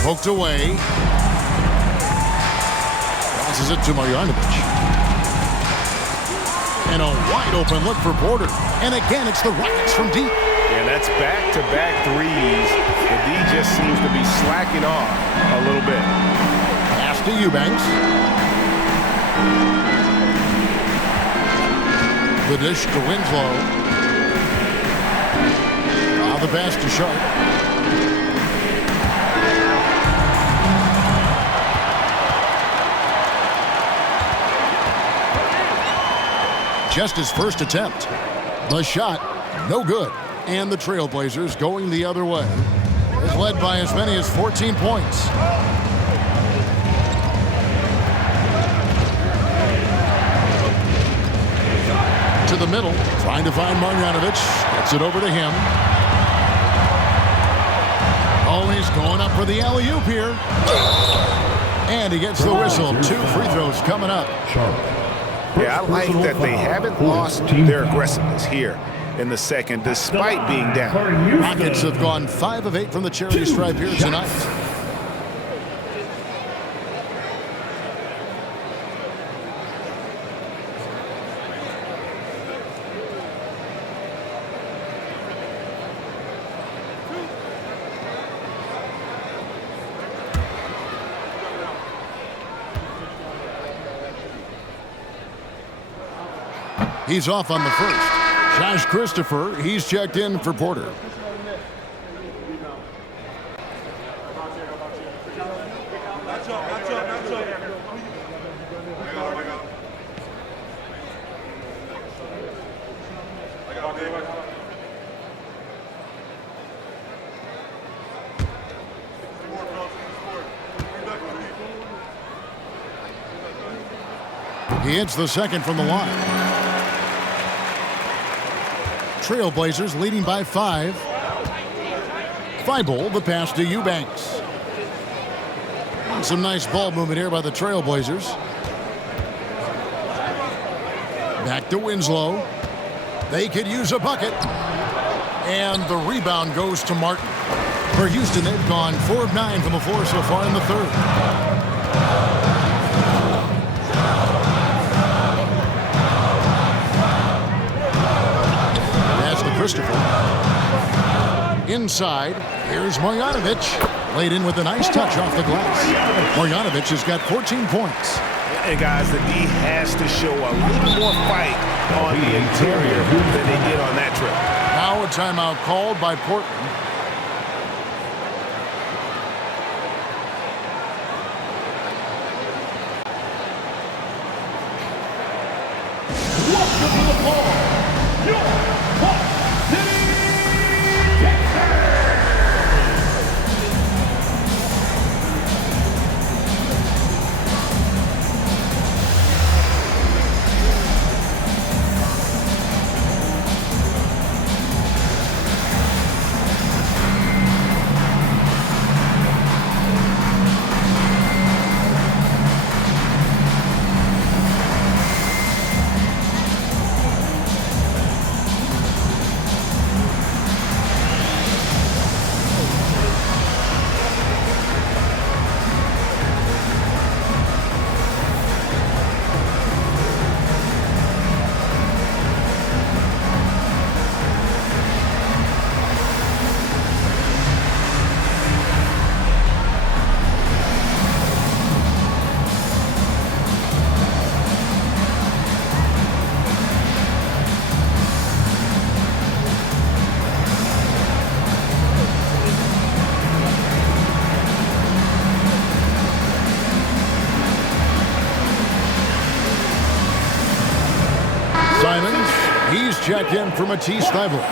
Poked away. Passes it to Marjanovic. And a wide open look for Porter. And again, it's the Rockets from deep. Yeah, that's back-to-back threes. The D just seems to be slacking off a little bit. Pass to Eubanks. The dish to Winslow. Now the pass to Sharp. Just his first attempt. The shot, no good. And the Trailblazers going the other way. Is led by as many as 14 points. To the middle, trying to find Marjanovic. Gets it over to him. Oh, he's going up for the alley-oop here. And he gets the whistle. 2 free throws coming up. Yeah, I like that they haven't lost their aggressiveness here in the second, despite being down. Rockets have gone 5 of 8 from the charity stripe here tonight. He's off on the first. Josh Christopher, he's checked in for Porter. He hits the second from the line. Trailblazers leading by 5. Thibault, the pass to Eubanks. Some nice ball movement here by the Trailblazers. Back to Winslow. They could use a bucket. And the rebound goes to Martin. For Houston, they've gone 4 of 9 from the floor so far in the third. Christopher. Inside, here's Marjanovic. Laid in with a nice touch off the glass. Marjanovic has got 14 points. And guys, the D has to show a little more fight on the interior than they did on that trip. Now a timeout called by Portland. Welcome to the ball, your Quarters check in for Matisse Thybulle.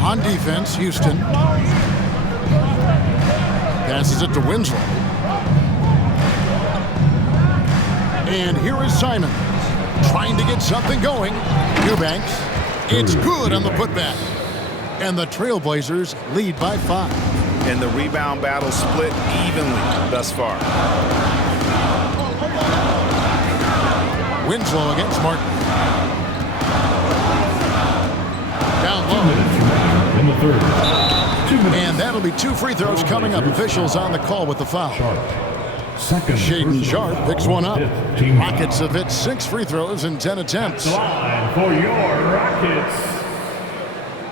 On defense, Houston passes it to Winslow. And here is Simon trying to get something going. Eubanks, it's good on the putback. And the Trailblazers lead by 5. And the rebound battle split evenly thus far. Winslow against Martin. Down low. In the third. 2 minutes. And that'll be 2 free throws coming up. Officials on the call with the foul. Second. Shaden Sharp picks one up. Team Rockets have hit 6 free throws in 10 attempts. line for your Rockets.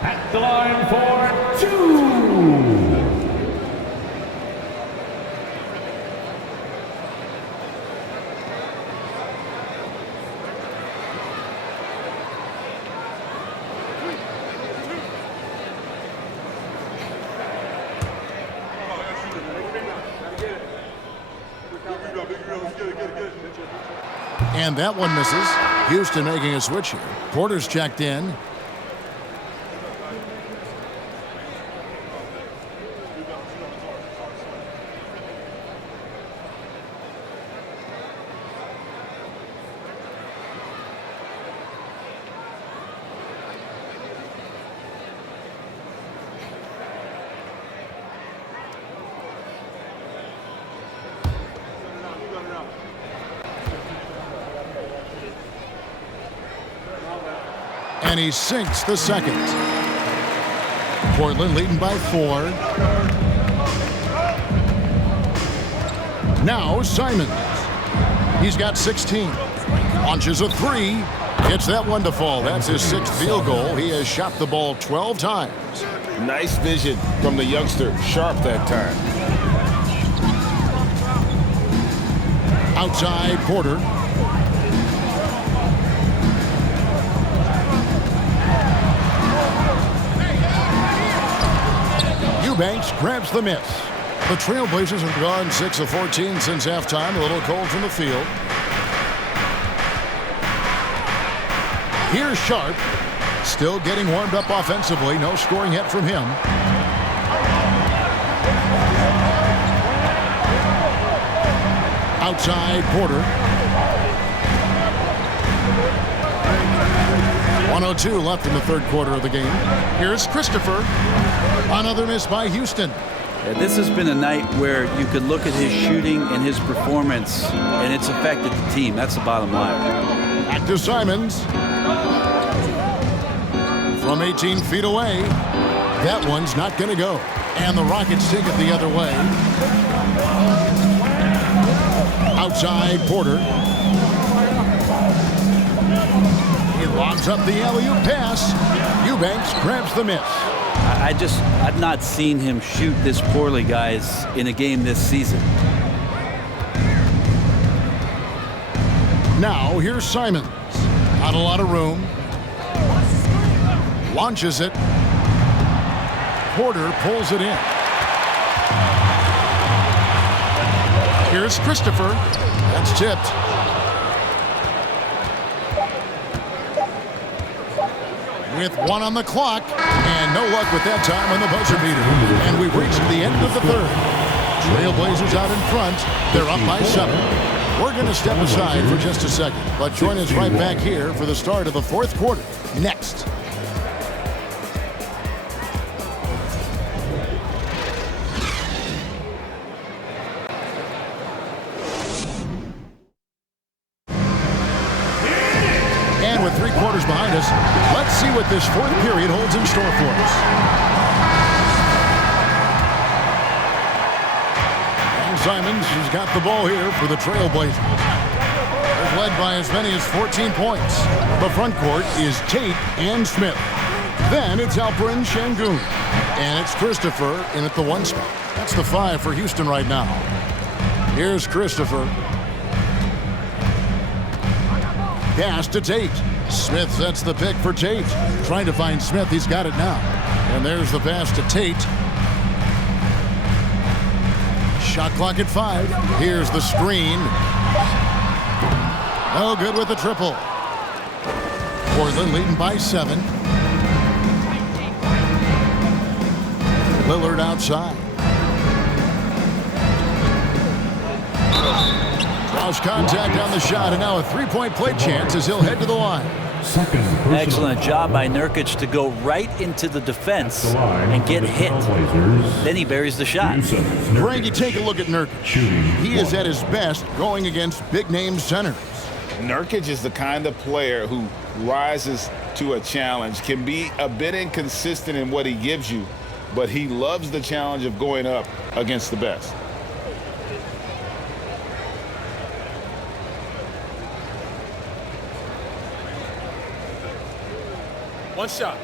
At the line for 2. And that one misses. Houston making a switch here. Porter's checked in. And he sinks the second. Portland leading by 4. Now Simons. He's got 16. Launches a 3. Gets that one to fall. That's his 6th field goal. He has shot the ball 12 times. Nice vision from the youngster. Sharp that time. Outside Porter. Eubanks grabs the miss. The Trailblazers have gone 6 of 14 since halftime. A little cold from the field. Here's Sharp. Still getting warmed up offensively. No scoring yet from him. Outside Porter. 1:02 left in the third quarter of the game. Here's Christopher. Another miss by Houston. Yeah, this has been a night where you could look at his shooting and his performance, and it's affected the team. That's the bottom line. Back to Simons. From 18 feet away. That one's not going to go. And the Rockets take it the other way. Outside Porter. He lobs up the alley-oop pass. Eubanks grabs the miss. I've not seen him shoot this poorly, guys, in a game this season. Now here's Simons. Not a lot of room. Launches it. Porter pulls it in. Here's Christopher. That's tipped. With 1 on the clock, and no luck with that time on the buzzer beater. And we've reached the end of the third. Trailblazers out in front. They're up by 7. We're going to step aside for just a second, but join us right back here for the start of the fourth quarter. Next. And with 3 quarters behind us, let's see what this fourth period holds in store for us. And Simons has got the ball here for the Trailblazers. led by as many as 14 points. The front court is Tate and Smith. Then it's Alperen Şengün. And it's Christopher in at the 1 spot. That's the 5 for Houston right now. Here's Christopher. Pass to Tate. Smith sets the pick for Tate. Trying to find Smith. He's got it now. And there's the pass to Tate. Shot clock at 5. Here's the screen. No good with the triple. Portland leading by 7. Lillard outside. Draws contact on the shot, and now a three-point play chance as he'll head to the line. Excellent job by Nurkic to go right into the defense and get hit. Then he buries the shot. Greg, you take a look at Nurkic. He is at his best going against big-name centers. Nurkic is the kind of player who rises to a challenge, can be a bit inconsistent in what he gives you, but he loves the challenge of going up against the best. One shot.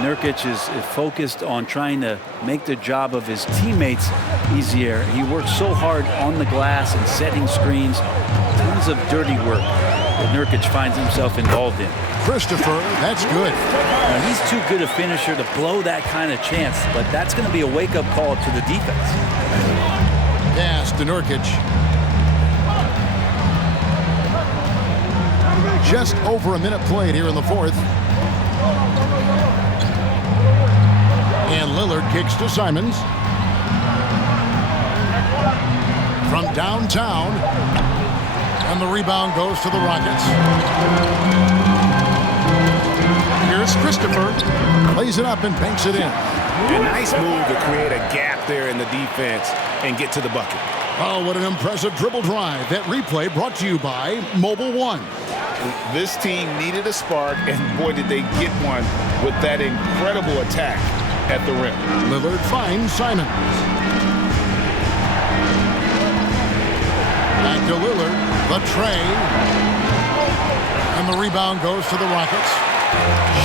Nurkic is focused on trying to make the job of his teammates easier. He works so hard on the glass and setting screens. Tons of dirty work that Nurkic finds himself involved in. Christopher, that's good. Now, he's too good a finisher to blow that kind of chance, but that's going to be a wake-up call to the defense. Pass to Nurkic. Just over a minute played here in the 4th. And Lillard kicks to Simons. From downtown. And the rebound goes to the Rockets. Here's Christopher. Plays it up and banks it in. A nice move to create a gap there in the defense and get to the bucket. Oh, what an impressive dribble drive. That replay brought to you by Mobile One. This team needed a spark, and boy, did they get one with that incredible attack at the rim. Lillard finds Simons. Back to Lillard. The tray. And the rebound goes to the Rockets.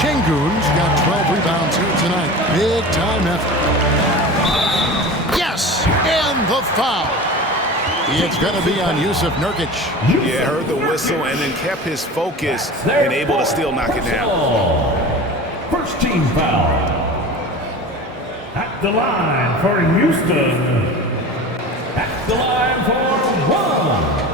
Şengün's got 12 rebounds here tonight. Big time effort. Yes! And the foul. It's going to be on Jusuf Nurkic. Yeah, heard the whistle and then kept his focus and able to still knock it down. First team foul. At the line for Houston. At the line for 1.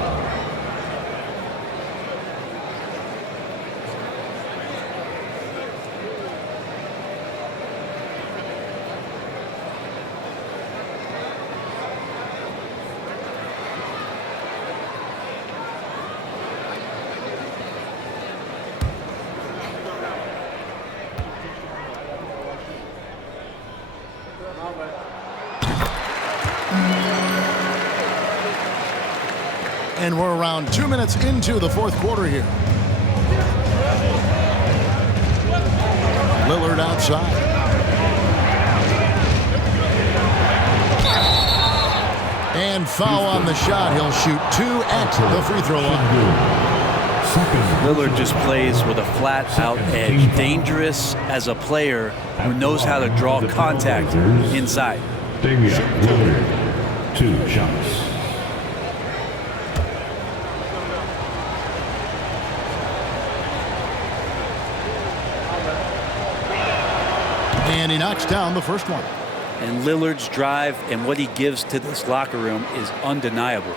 And we're around 2 minutes into the 4th quarter here. Lillard outside. And foul on the shot. He'll shoot 2 at the free throw line. Lillard just plays with a flat-out edge. Dangerous as a player who knows how to draw contact inside. Damian Lillard, 2 shots. And he knocks down the first one. And Lillard's drive and what he gives to this locker room is undeniable.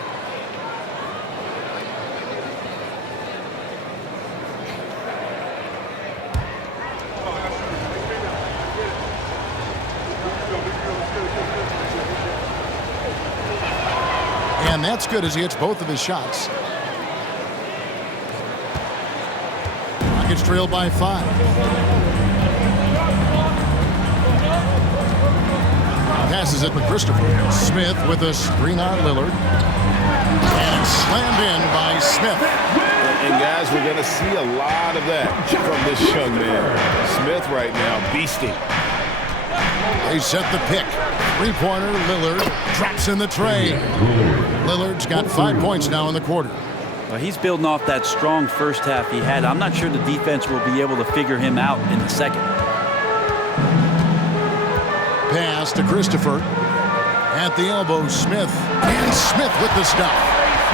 And that's good as he hits both of his shots. Rockets trail by 5. Passes it to Christopher. Smith with a screen on Lillard. And slammed in by Smith. And guys, we're going to see a lot of that from this young man. Smith right now beasting. They set the pick. Three-pointer, Lillard drops in the tray. Lillard's got 5 points now in the quarter. Well, he's building off that strong first half he had. I'm not sure the defense will be able to figure him out in the second. Pass to Christopher. At the elbow, Smith. And Smith with the stuff.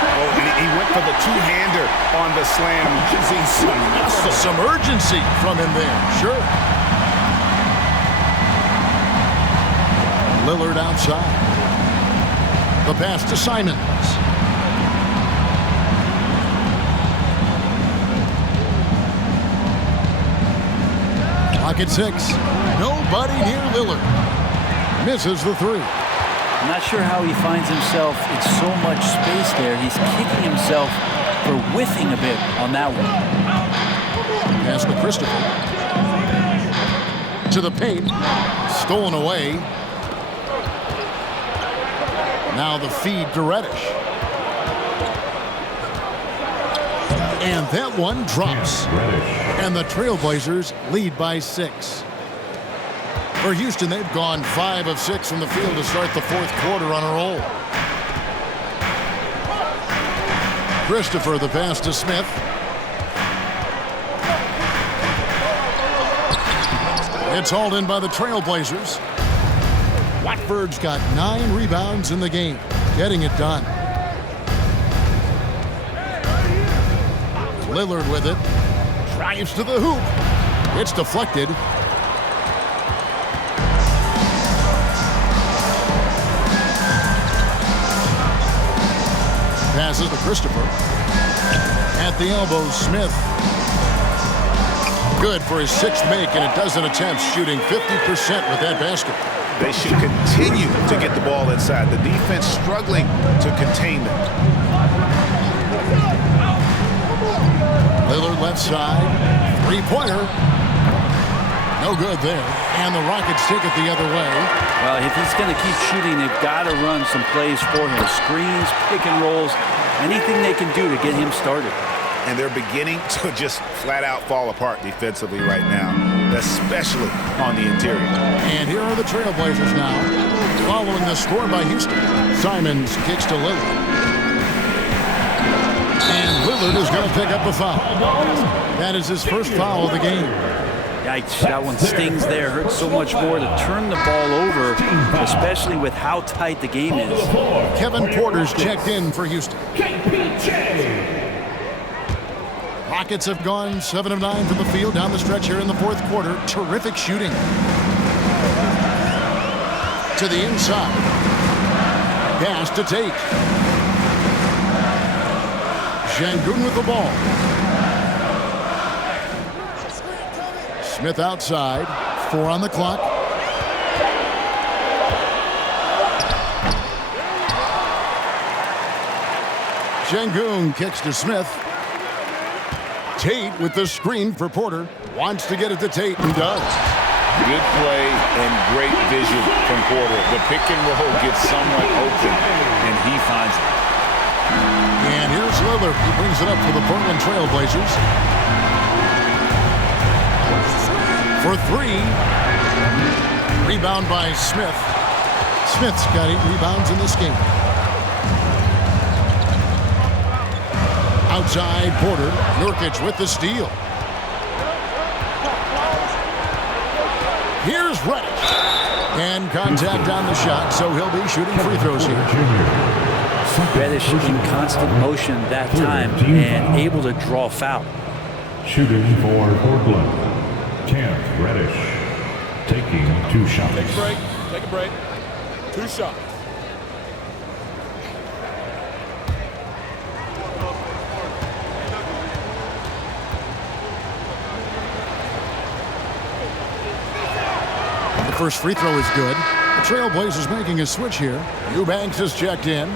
Oh, and he went for the two-hander on the slam, using some muscle. Some urgency from him there, sure. Lillard outside. The pass to Simons. Clock at 6. Nobody near Lillard. Misses the three. I'm not sure how he finds himself in so much space there. He's kicking himself for whiffing a bit on that one. Pass to Christopher. To the paint. Stolen away. Now the feed to Reddish. And that one drops. And the Trailblazers lead by 6. For Houston, they've gone 5 of 6 from the field to start the fourth quarter on a roll. Christopher, the pass to Smith. It's hauled in by the Trailblazers. Watford's got 9 rebounds in the game, getting it done. Lillard with it. Drives to the hoop. It's deflected. Passes to Christopher. At the elbow, Smith. Good for his 6th make, and a dozen attempts, shooting 50% with that basket. They should continue to get the ball inside. The defense struggling to contain them. Lillard left side. Three-pointer. No good there. And the Rockets take it the other way. Well, if he's going to keep shooting, they've got to run some plays for him. Screens, pick and rolls, anything they can do to get him started. And they're beginning to just flat out fall apart defensively right now, especially on the interior. And here are the Trailblazers now, following the score by Houston. Simons kicks to Lillard. And Lillard is going to pick up a foul. That is his first foul of the game. Yikes, that one stings there. Hurts so much more to turn the ball over, especially with how tight the game is. Kevin Porter's checked in for Houston. Rockets have gone 7 of 9 from the field down the stretch here in the fourth quarter. Terrific shooting. To the inside. Pass to Tate. Şengün with the ball. Smith outside. 4 on the clock. Şengün kicks to Smith. Tate with the screen for Porter. Wants to get it to Tate and does. Good play and great vision from Porter. The pick and roll gets somewhat open, and he finds it. And here's Lillard. He brings it up for the Portland Trailblazers. For 3. Rebound by Smith. Smith's got 8 rebounds in this game. Outside Porter. Nurkic with the steal. Here's Reddish. And contact on the shot, so he'll be shooting free throws here. Reddish in constant motion that time and able to draw foul. Shooting for Portland, Kent Reddish, taking 2 shots. Take a break. Take a break. 2 shots. The first free throw is good. The Trailblazers making a switch here. Eubanks is checked in.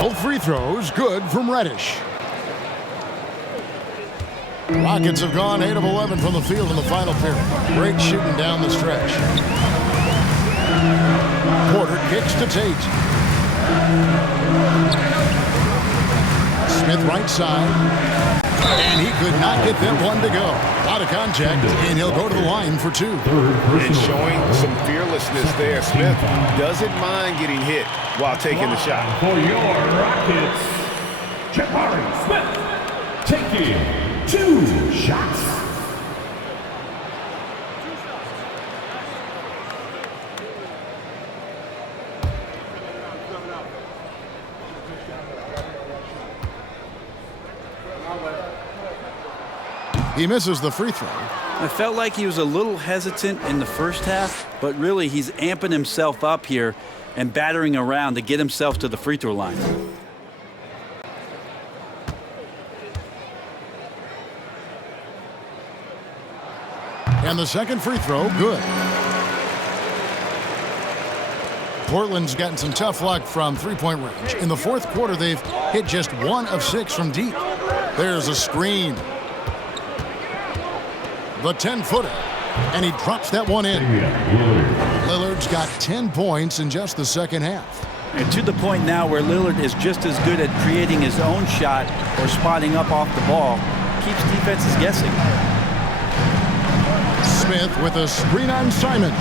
Both free throws good from Reddish. Rockets have gone 8 of 11 from the field in the final period. Great shooting down the stretch. Porter kicks to Tate. Smith right side. And he could not get that one to go. Out of contact, and he'll go to the line for 2. And showing some fearlessness there. Smith doesn't mind getting hit while taking the shot. For your Rockets, Jabari Smith taking 2 shots. He misses the free throw. I felt like he was a little hesitant in the first half, but really he's amping himself up here and battering around to get himself to the free throw line. And the second free throw, good. Portland's gotten some tough luck from three-point range. In the fourth quarter, they've hit just 1 of 6 from deep. There's a screen. The 10-footer, and he drops that one in. Lillard's got 10 points in just the second half. And to the point now where Lillard is just as good at creating his own shot or spotting up off the ball, keeps defenses guessing. Smith with a screen on Simon.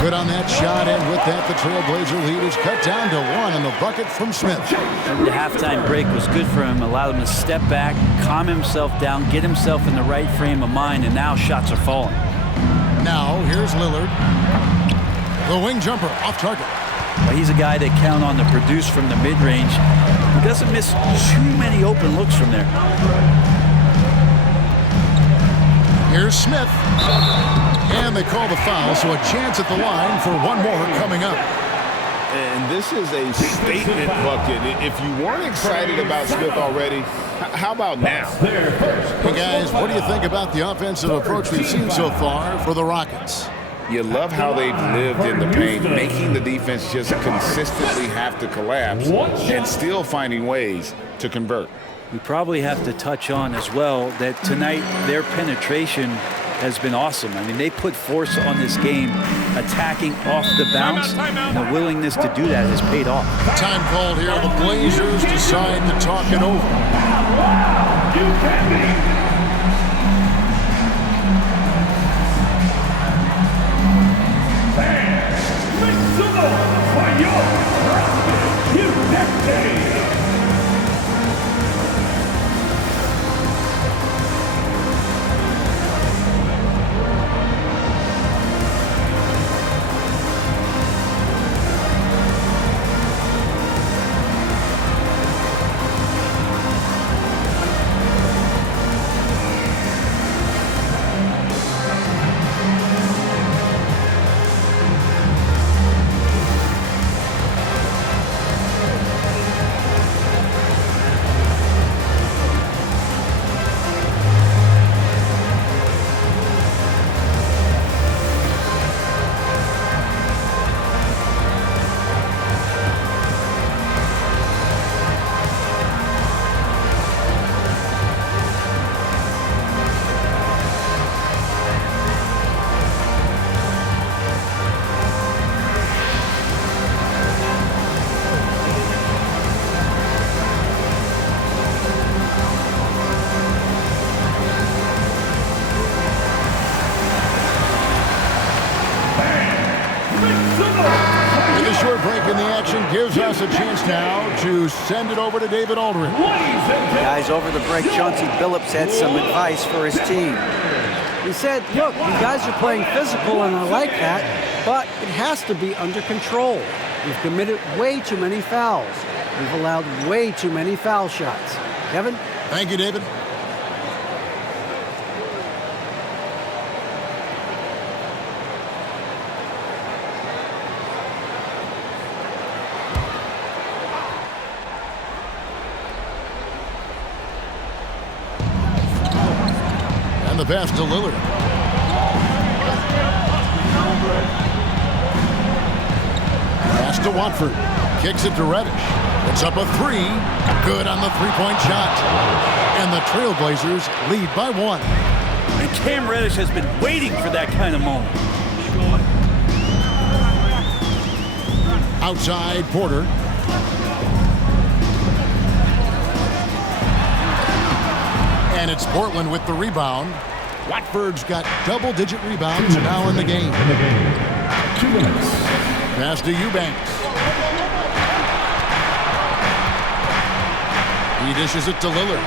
Good on that shot, and with that, the Trailblazer lead is cut down to 1 on the bucket from Smith. The halftime break was good for him, allowed him to step back, calm himself down, get himself in the right frame of mind, and now shots are falling. Now, here's Lillard. The wing jumper off target. Well, he's a guy that count on to produce from the mid-range. He doesn't miss too many open looks from there. Here's Smith. And they call the foul, so a chance at the line for one more coming up. And this is a statement bucket. If you weren't excited about Smith already, how about now? Hey guys, what do you think about the offensive approach we've seen so far for the Rockets? You love how they've lived in the paint, making the defense just consistently have to collapse and still finding ways to convert. We probably have to touch on as well that tonight their penetration has been awesome. I mean, they put force on this game, attacking off the bounce, and the willingness to do that has paid off. Time called here. The Blazers decide to talk it over. You can be. Gives us a chance now to send it over to David Aldridge. Guys, over the break, Chauncey Billups had some advice for his team. He said, look, you guys are playing physical, and I like that, but it has to be under control. We've committed way too many fouls. We've allowed way too many foul shots. Kevin? Thank you, David. The pass to Lillard. Pass to Watford. Kicks it to Reddish. It's up a three. Good on the three-point shot. And the Trailblazers lead by 1. And Cam Reddish has been waiting for that kind of moment. Outside, Porter. And it's Portland with the rebound. Watford's got double-digit rebounds now in the game. 2 minutes. Pass to Eubanks. He dishes it to Lillard.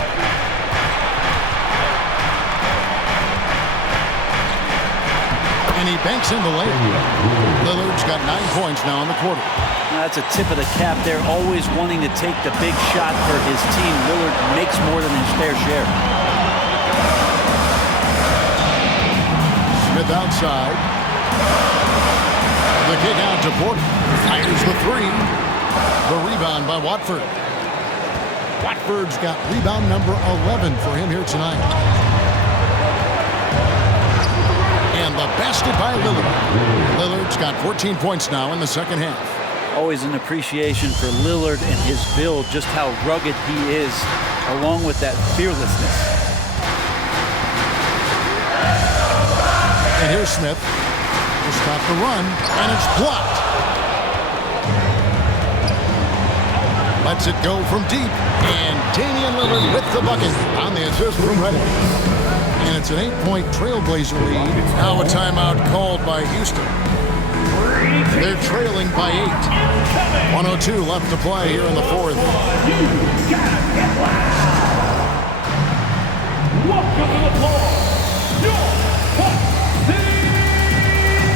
And he banks in the layup. Lillard's got 9 points now in the quarter. That's a tip of the cap there, always wanting to take the big shot for his team. Lillard makes more than his fair share. Smith outside. The kick out to Porter. Fires the three. The rebound by Watford. Watford's got rebound number 11 for him here tonight. And the basket by Lillard. Lillard's got 14 points now in the second half. Always an appreciation for Lillard and his build, just how rugged he is, along with that fearlessness. And here's Smith. He'll stop the run, and it's blocked. Lets it go from deep, and Damian Lillard with the bucket on the assist from Reddish. And it's an 8-point Trailblazer lead. Now a timeout called by Houston. They're trailing by 8. 1:02 left to play here in the fourth. Welcome to the floor, your Hot City Texans.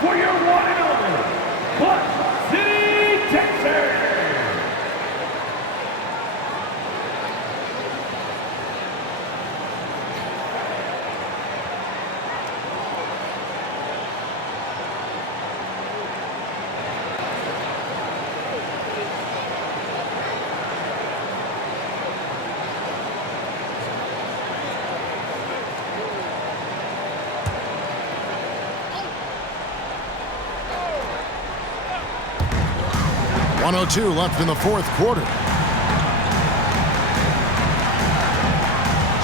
For your one and only Hot City Texans. 1:02 left in the fourth quarter.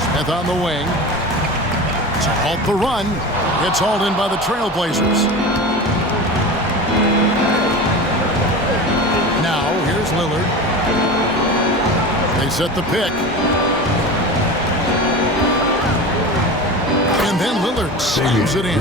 Smith on the wing. To halt the run. It's hauled in by the Trailblazers. Now, here's Lillard. They set the pick. And then Lillard slams it in.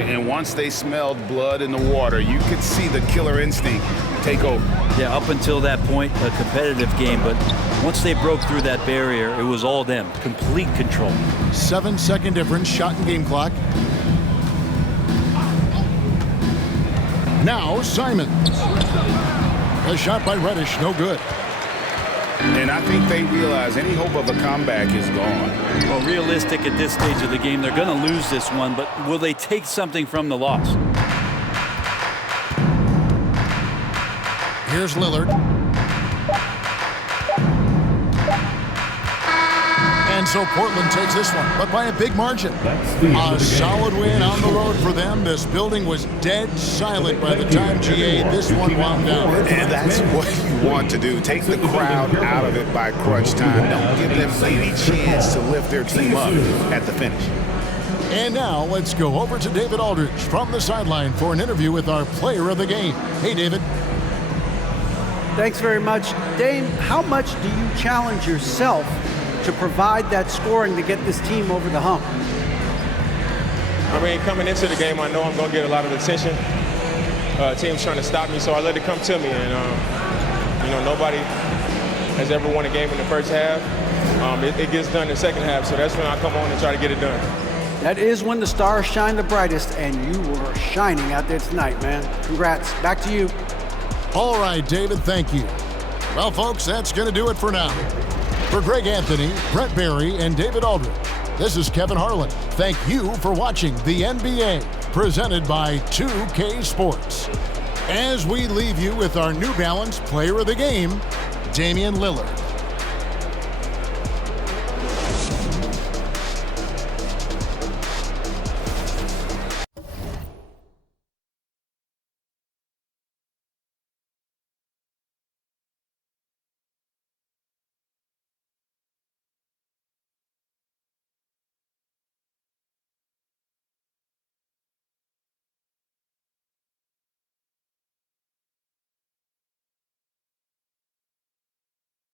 And once they smelled blood in the water, you could see the killer instinct take over. Yeah, up until that point, a competitive game, but once they broke through that barrier, it was all them. Complete control. 7-second difference, shot and game clock. Now Simons. A shot by Reddish, no good. And I think they realize any hope of a comeback is gone. Well, realistic at this stage of the game, they're going to lose this one, but will they take something from the loss? Here's Lillard. And And so Portland takes this one, but by a big margin. A solid win on the road for them. This building was dead silent by the time, GA, this one wound down. And that's what you want to do. Take the crowd out of it by crunch time. Don't give them any chance to lift their team up at the finish. And now let's go over to David Aldridge from the sideline for an interview with our player of the game. Hey, David. Thanks very much. Dame, how much do you challenge yourself to provide that scoring to get this team over the hump? I mean, coming into the game, I know I'm going to get a lot of attention. Team's trying to stop me, so I let it come to me. And, you know, nobody has ever won a game in the first half. It gets done in the second half, so that's when I come on and try to get it done. That is when the stars shine the brightest, and you were shining out there tonight, man. Congrats. Back to you. All right, David, thank you. Well, folks, that's going to do it for now. For Greg Anthony, Brett Barry, and David Aldridge, this is Kevin Harlan. Thank you for watching the NBA, presented by 2K Sports. As we leave you with our New Balance Player of the Game, Damian Lillard.